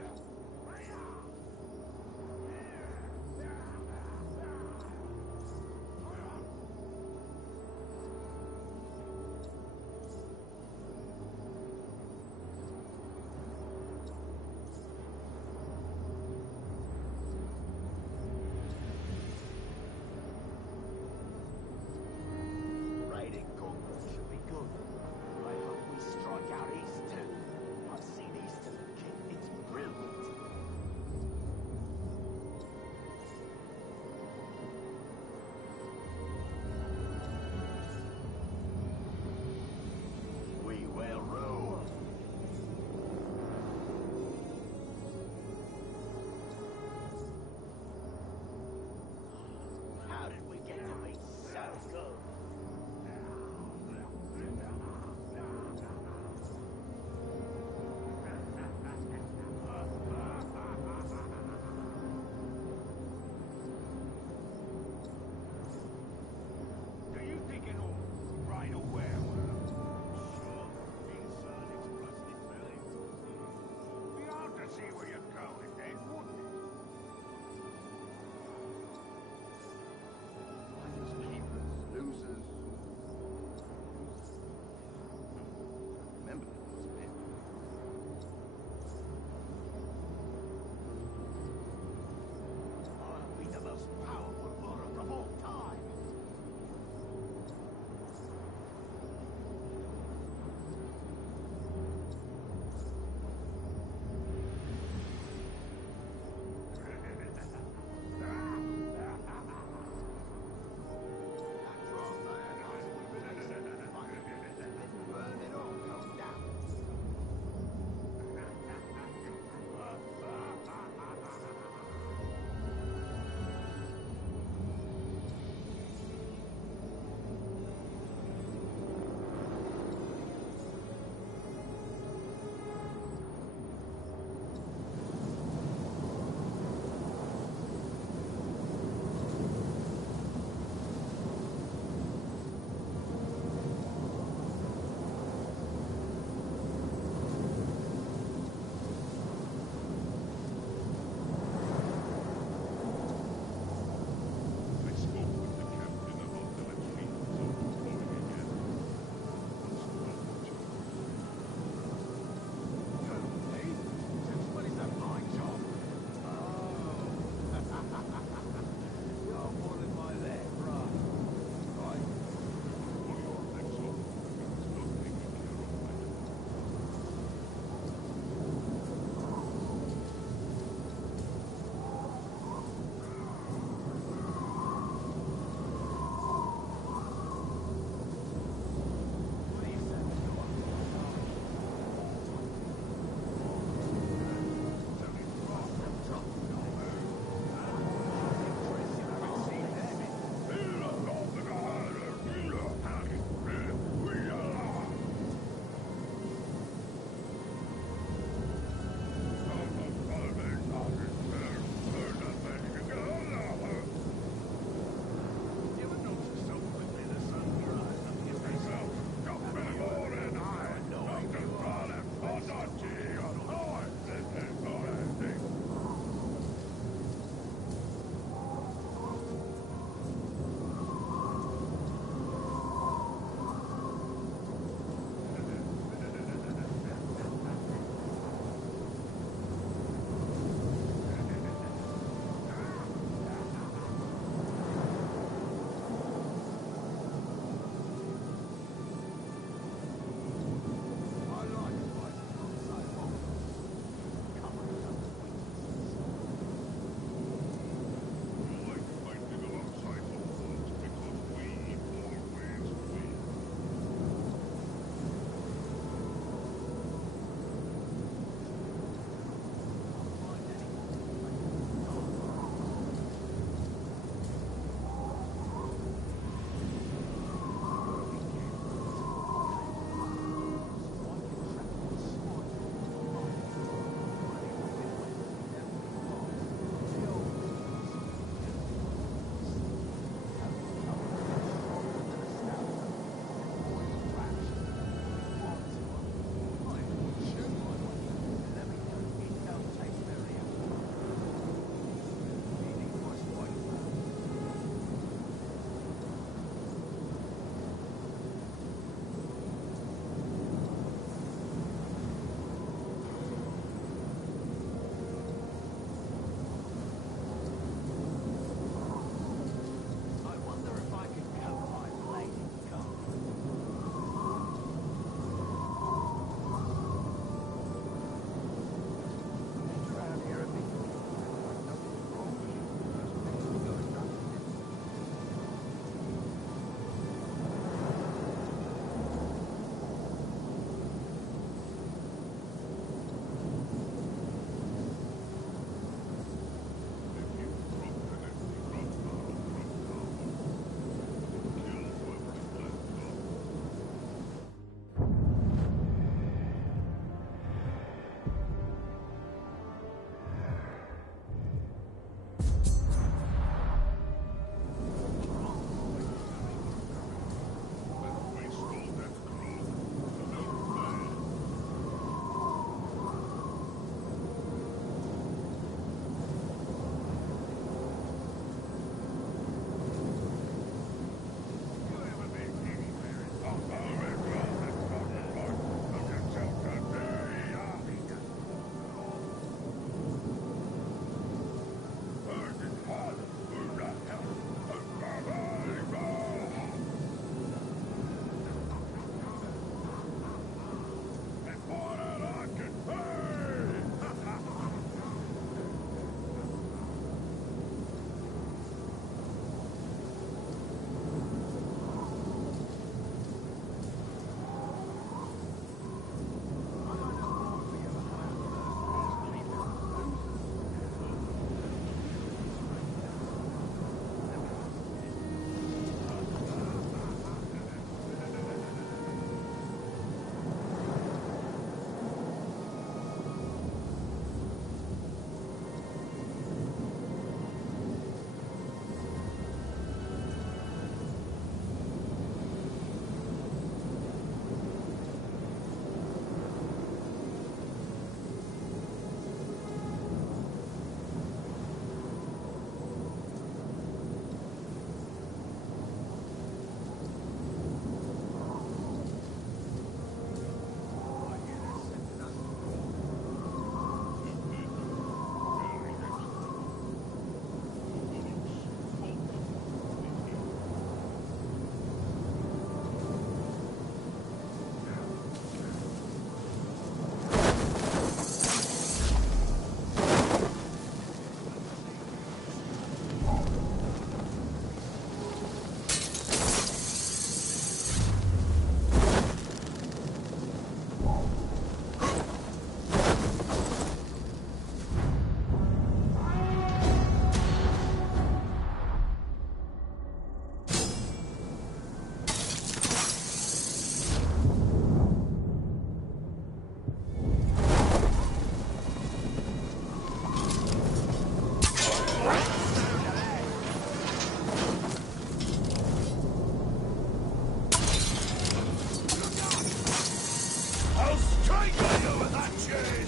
I got you with that chain!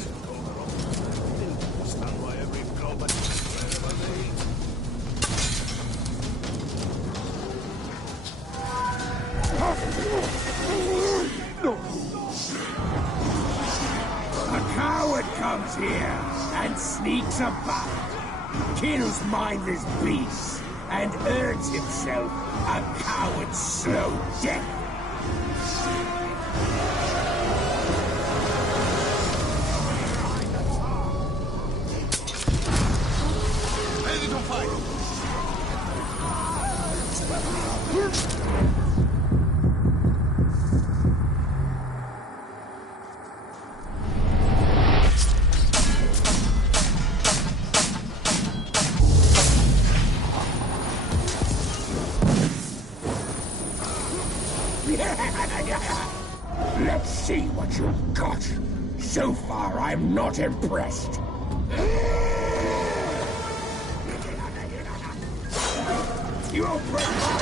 Stand by every blow, but wherever they eat. A coward comes here and sneaks about, kills mindless beasts, and earns himself a coward's slow death. Ready to fight! Let's see what you've got. So far, I'm not impressed. You'll break my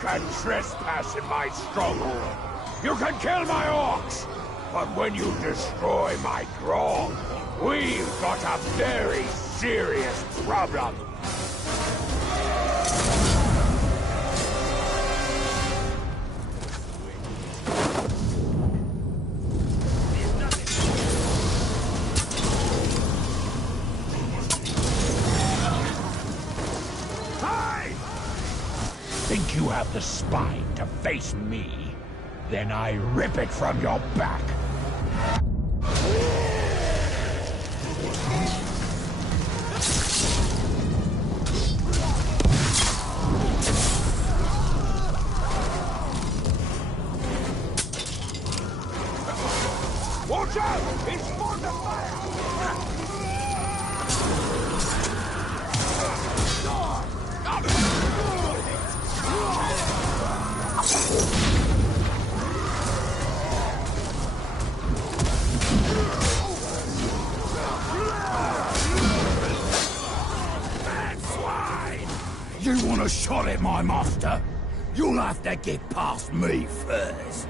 can trespass in my stronghold. You can kill my orcs. But when you destroy my grog, we've got a very serious problem. Think you have the spine to face me? Then I rip it from your back. Watch out! It's on the fire! You want a shot at my master? You'll have to get past me first.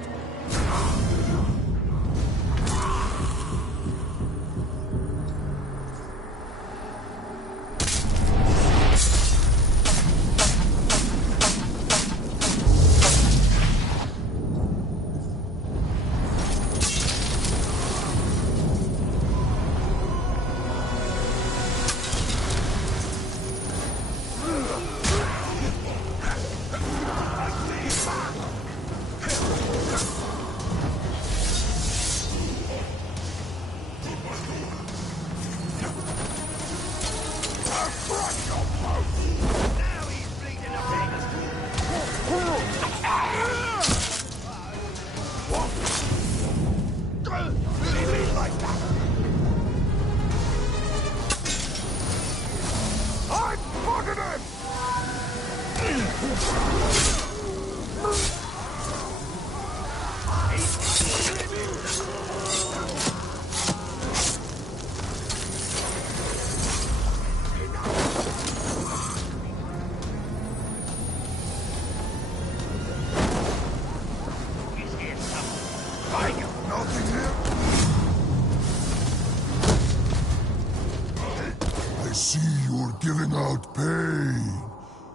I see you're giving out pain.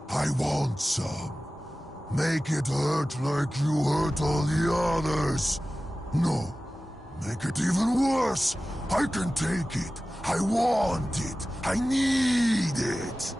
I want some. Make it hurt like you hurt all the others. No, make it even worse. I can take it. I want it. I need it.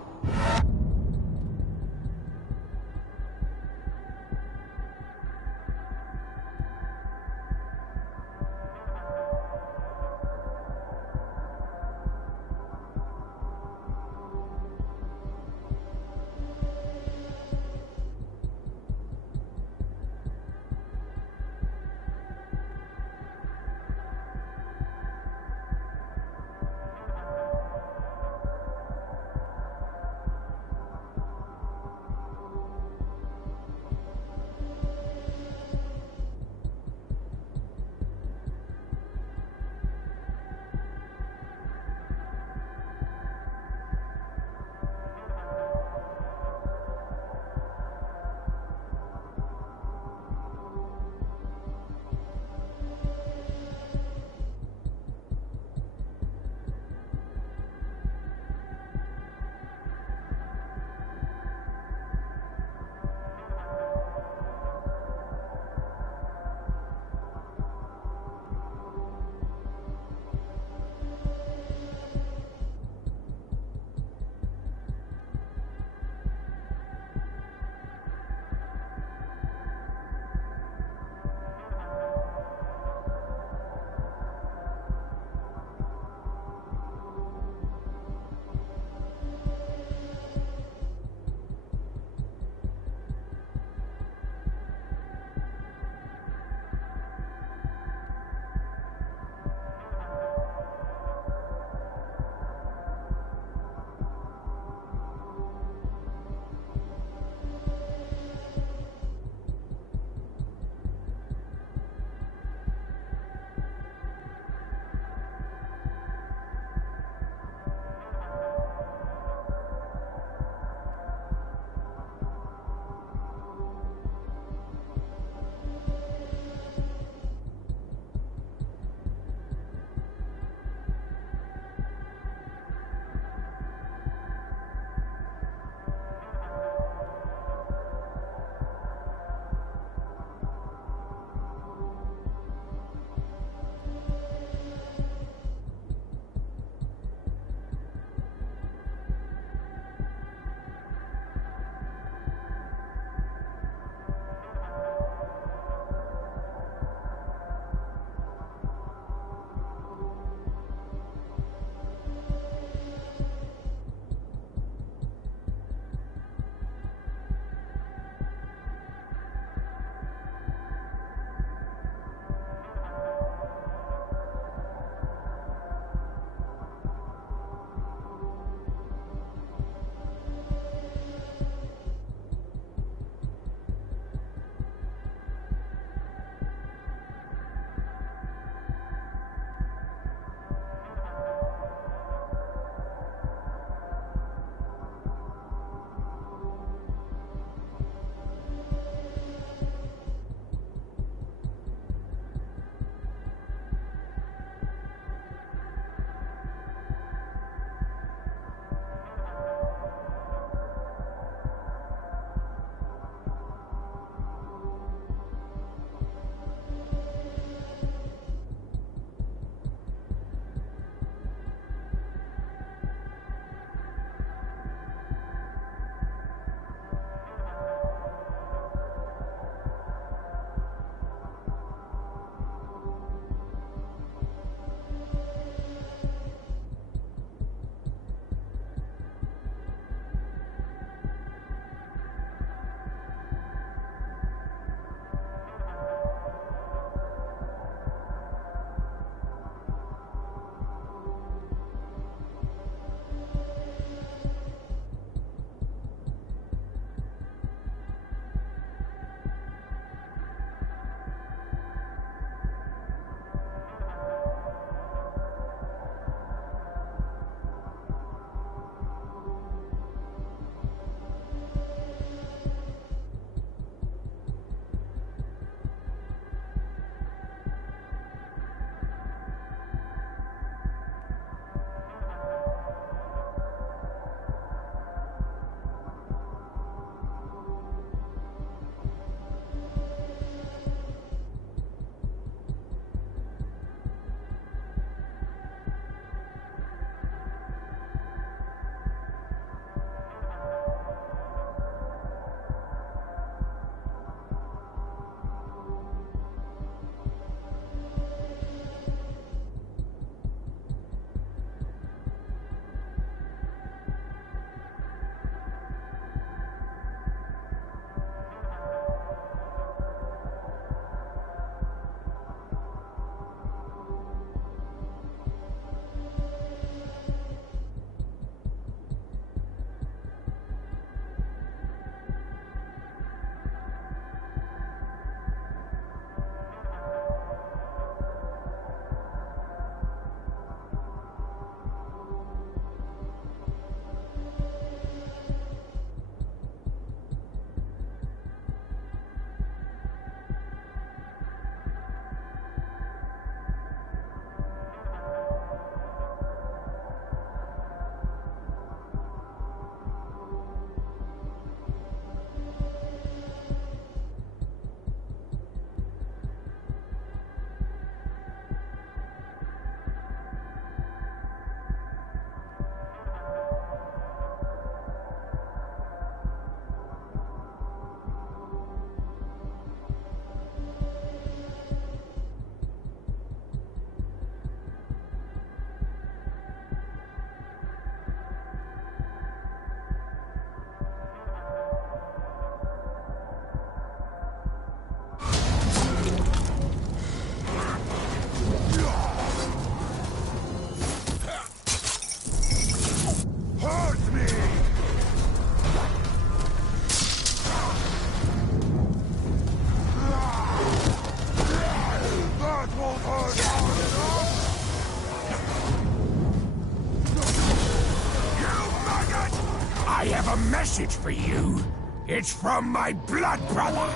I have a message for you. It's from my blood brother.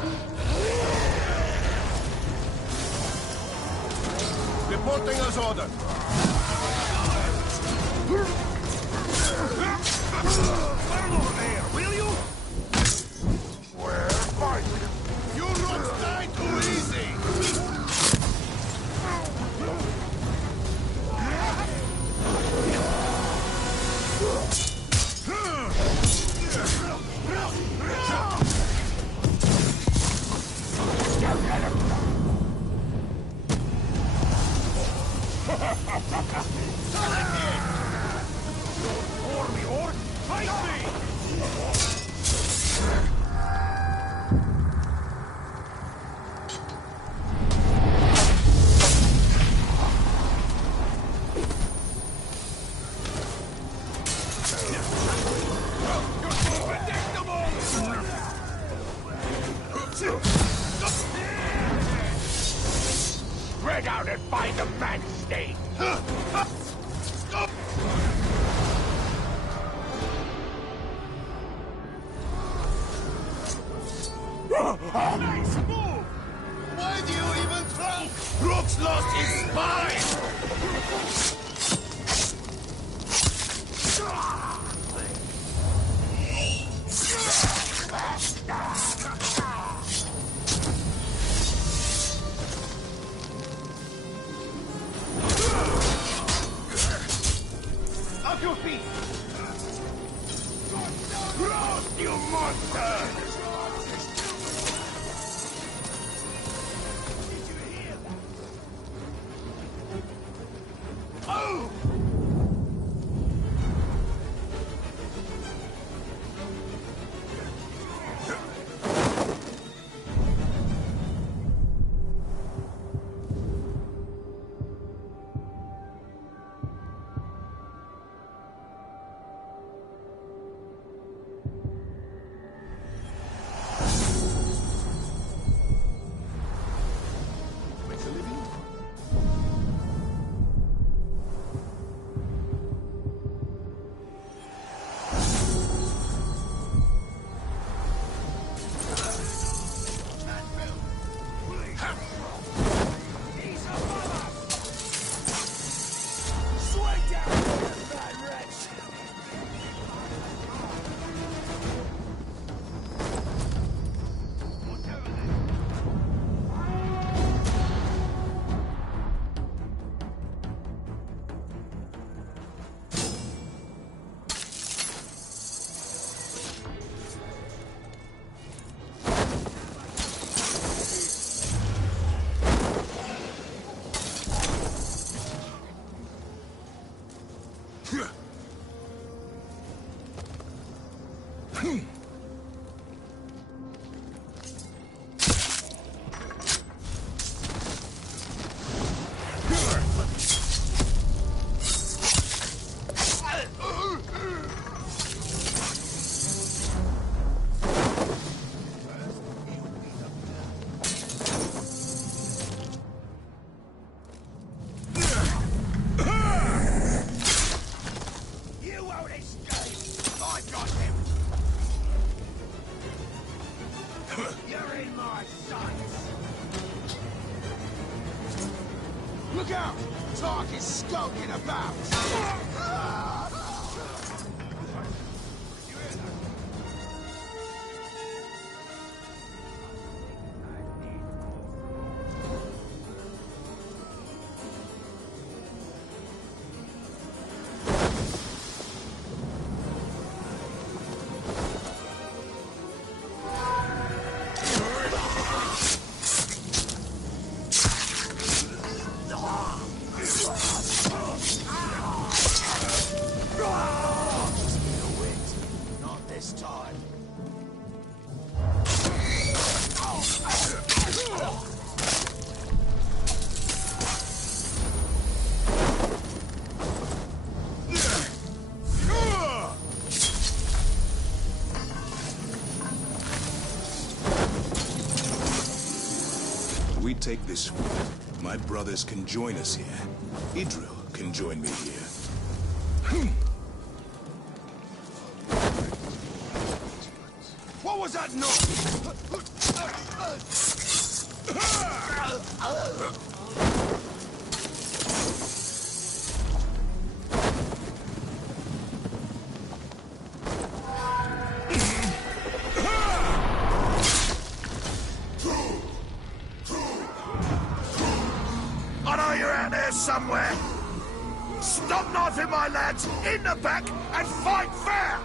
Reporting as ordered. Burn over there, will you? We're fighting. You don't die too easy. For me, orc! Fight me! Spread out and find the man state. Nice move! Why do you even try? Brooks lost his spine! Off your feet! Roast, you monster! Oh! Look out! Tark is skulking about! Not this time. We take this fort. My brothers can join us here. Idril can join me here. What was that noise? I know you're out there somewhere. Stop knifing my lads in the back and fight fair!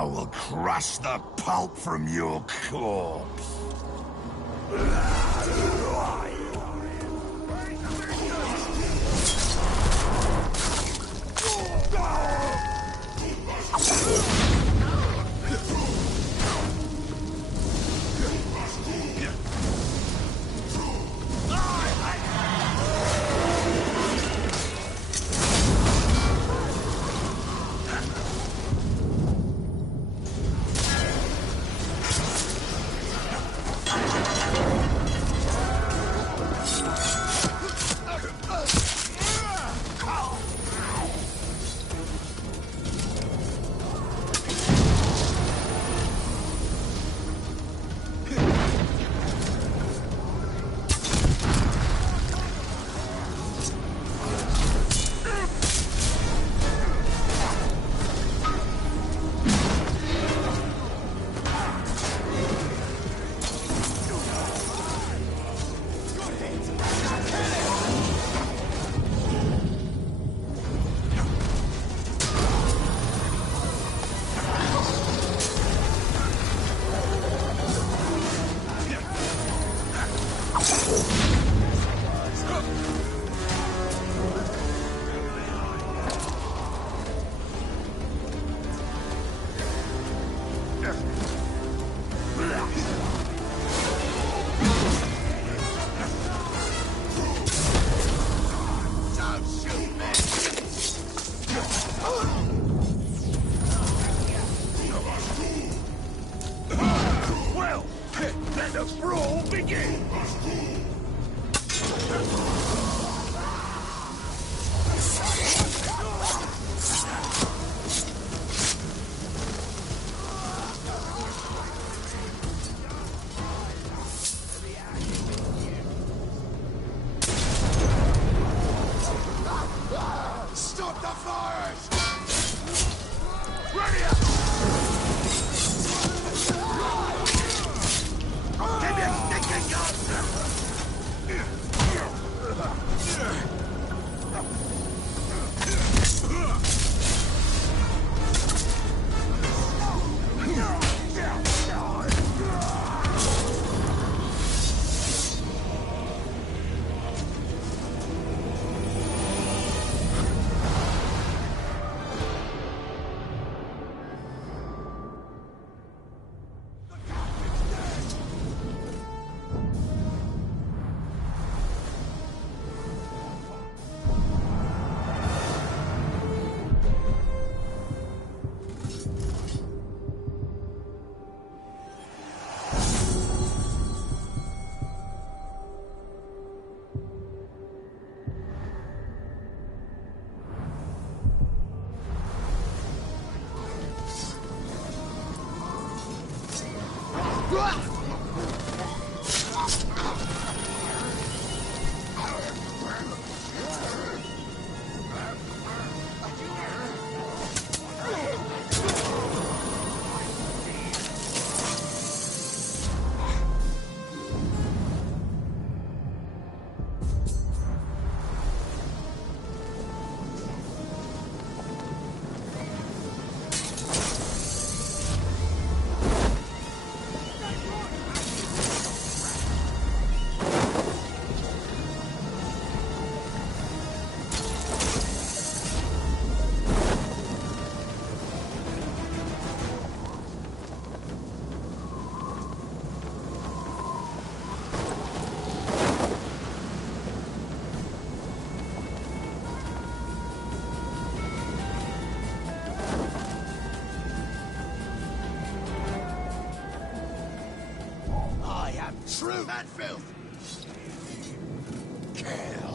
I will crush the pulp from your corpse. Well, let the brawl begin! Stop the fires! Ready up! Give me a stinking gun! True that filth! Kill.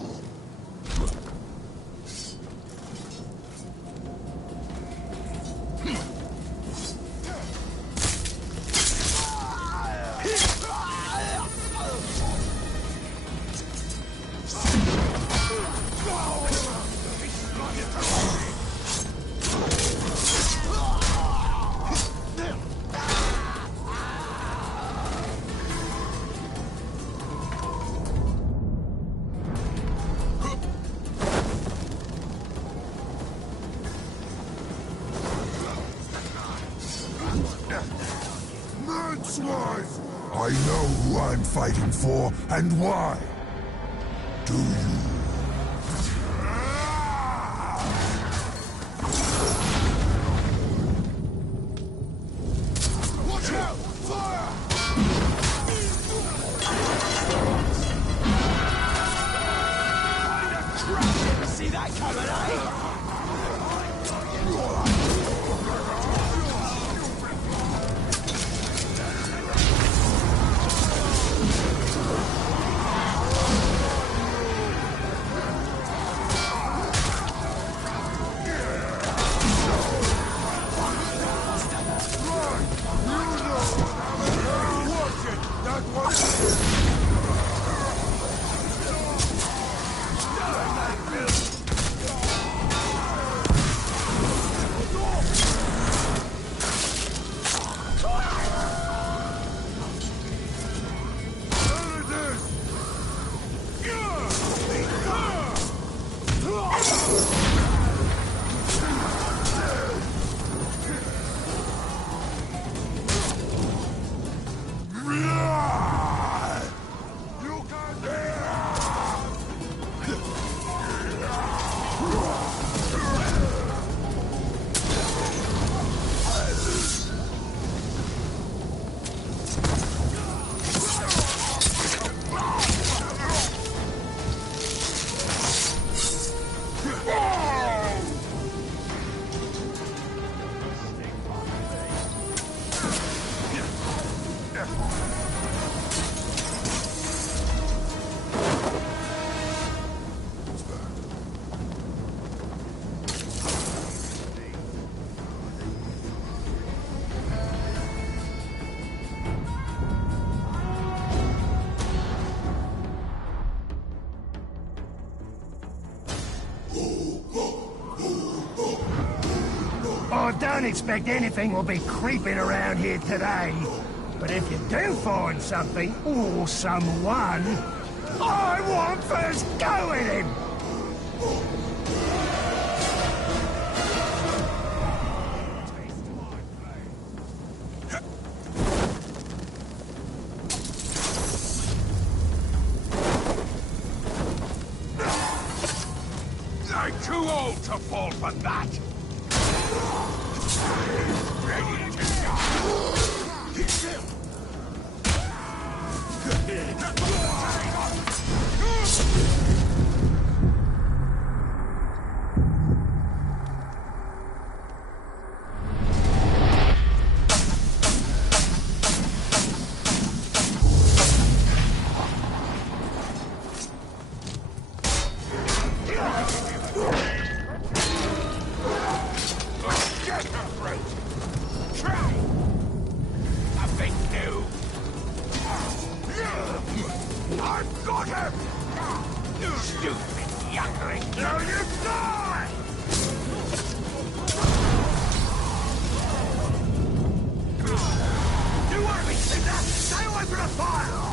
this was! I know who I'm fighting for and why. Do you? Watch out! Fire! See that coming, eh? I don't expect anything will be creeping around here today. But if you do find something, or someone, I want first go at him! I'm too old to fall for that! Ready to die! I've got him! You stupid youngling! Now you die! You want to be Cinder? Stay away from the fire!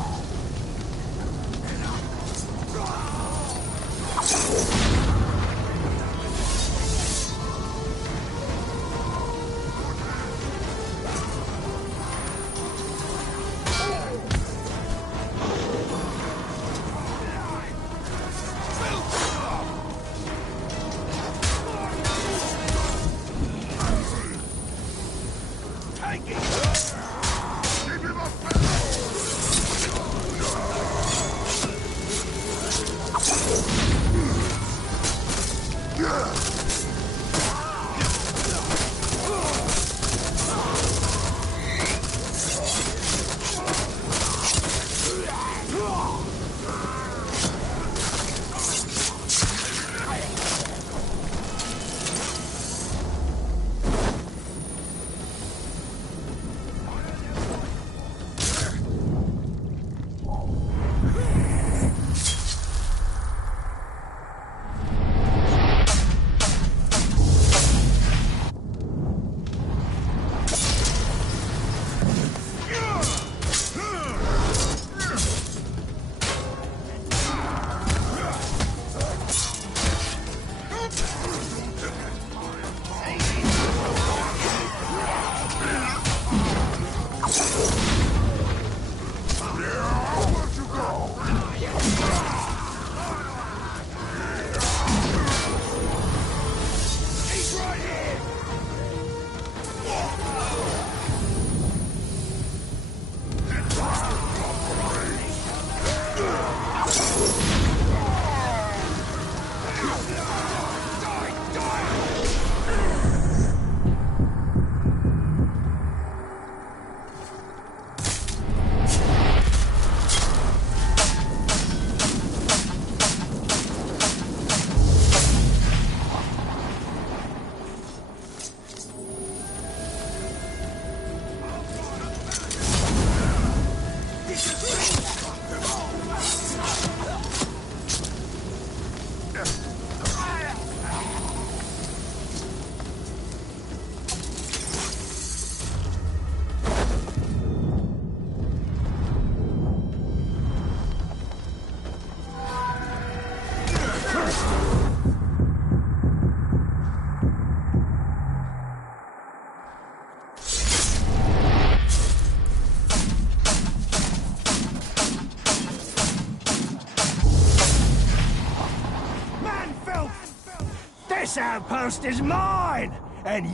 This outpost is mine! And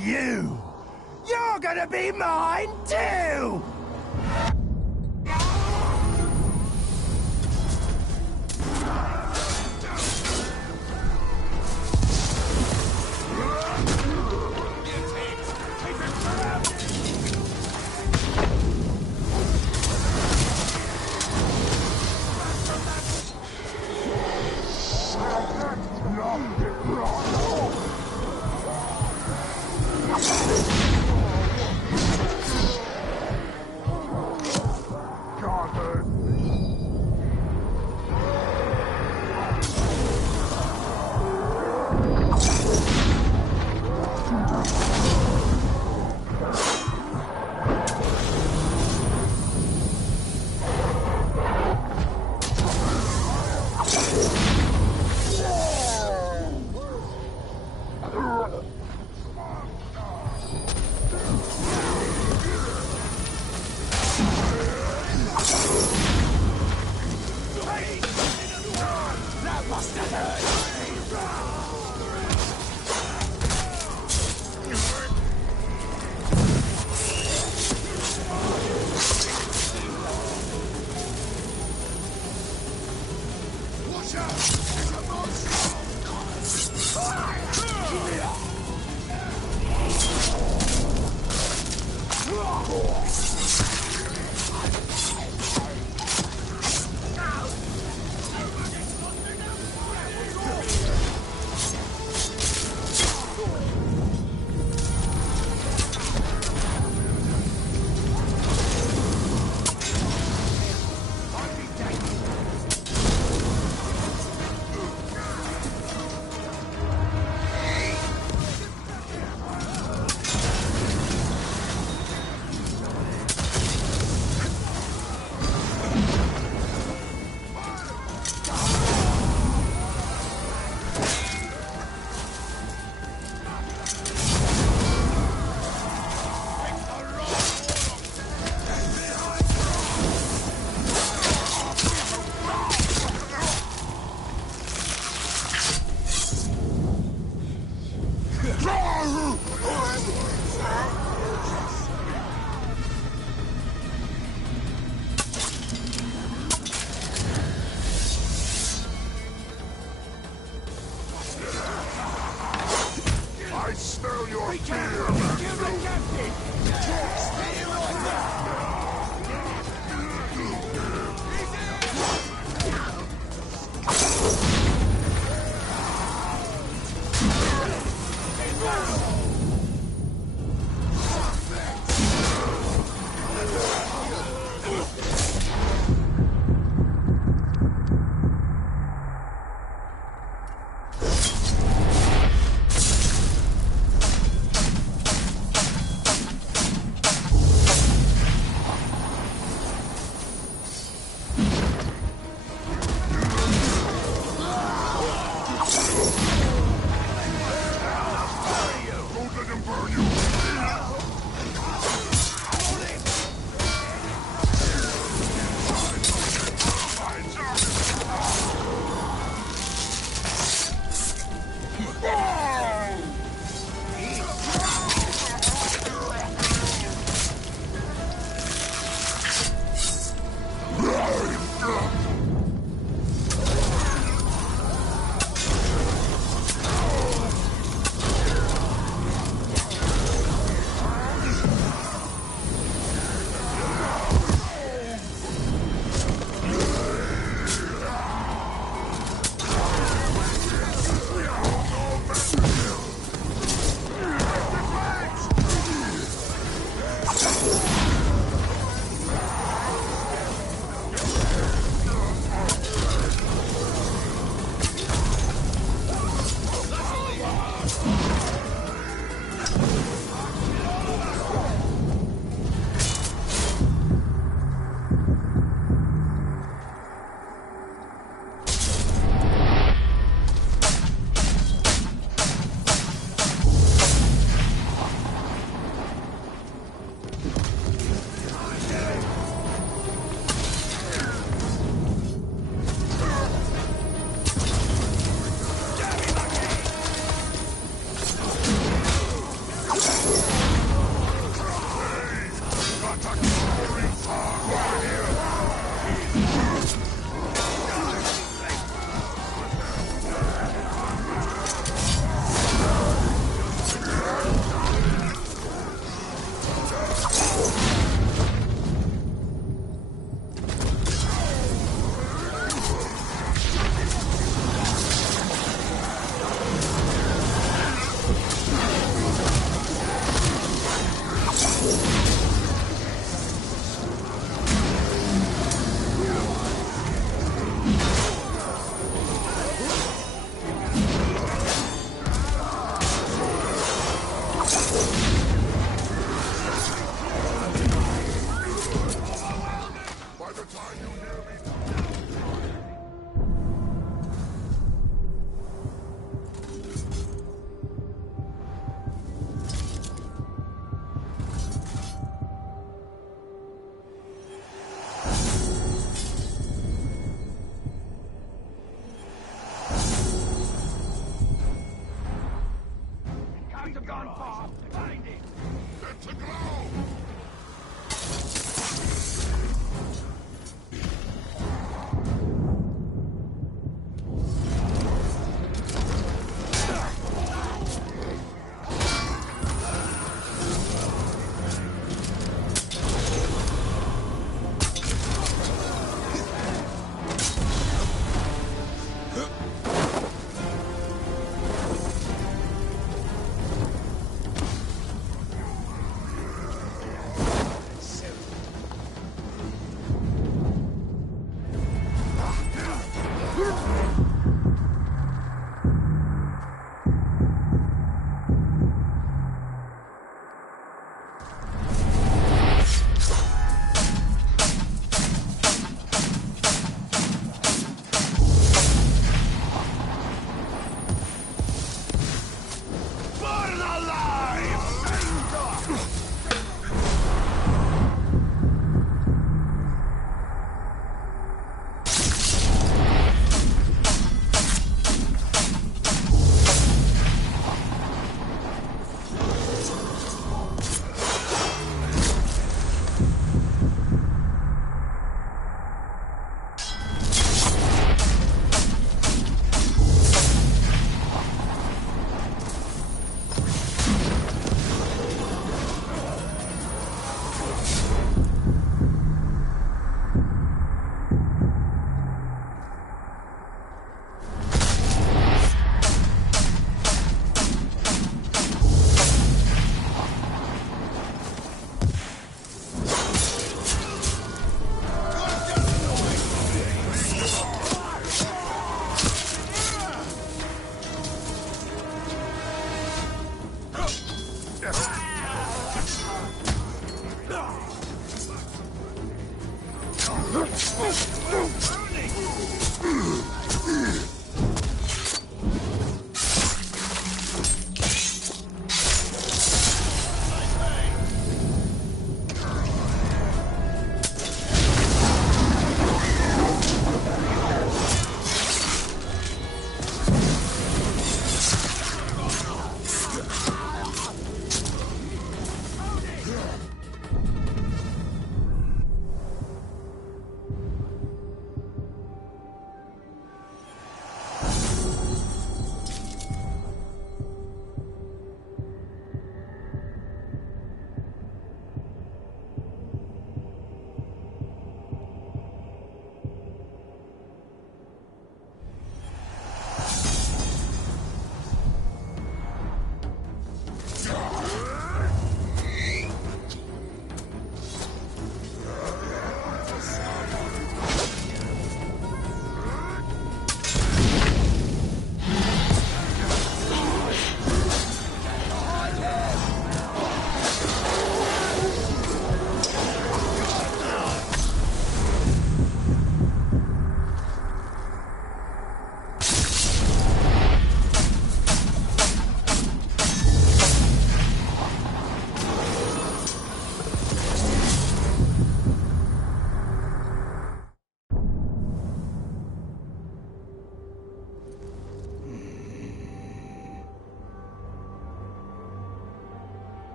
you're gonna be mine too!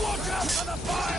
Watch out for the fire!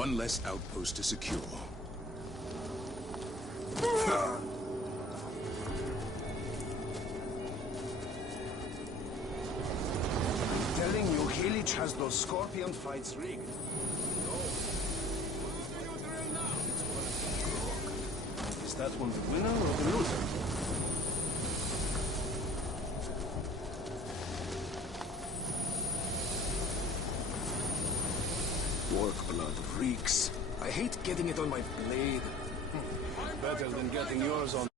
One less outpost to secure. Telling you, Helich has those scorpion fights rigged. Is that one the winner or the loser? Orc blood reeks. I hate getting it on my blade. Better than getting yours on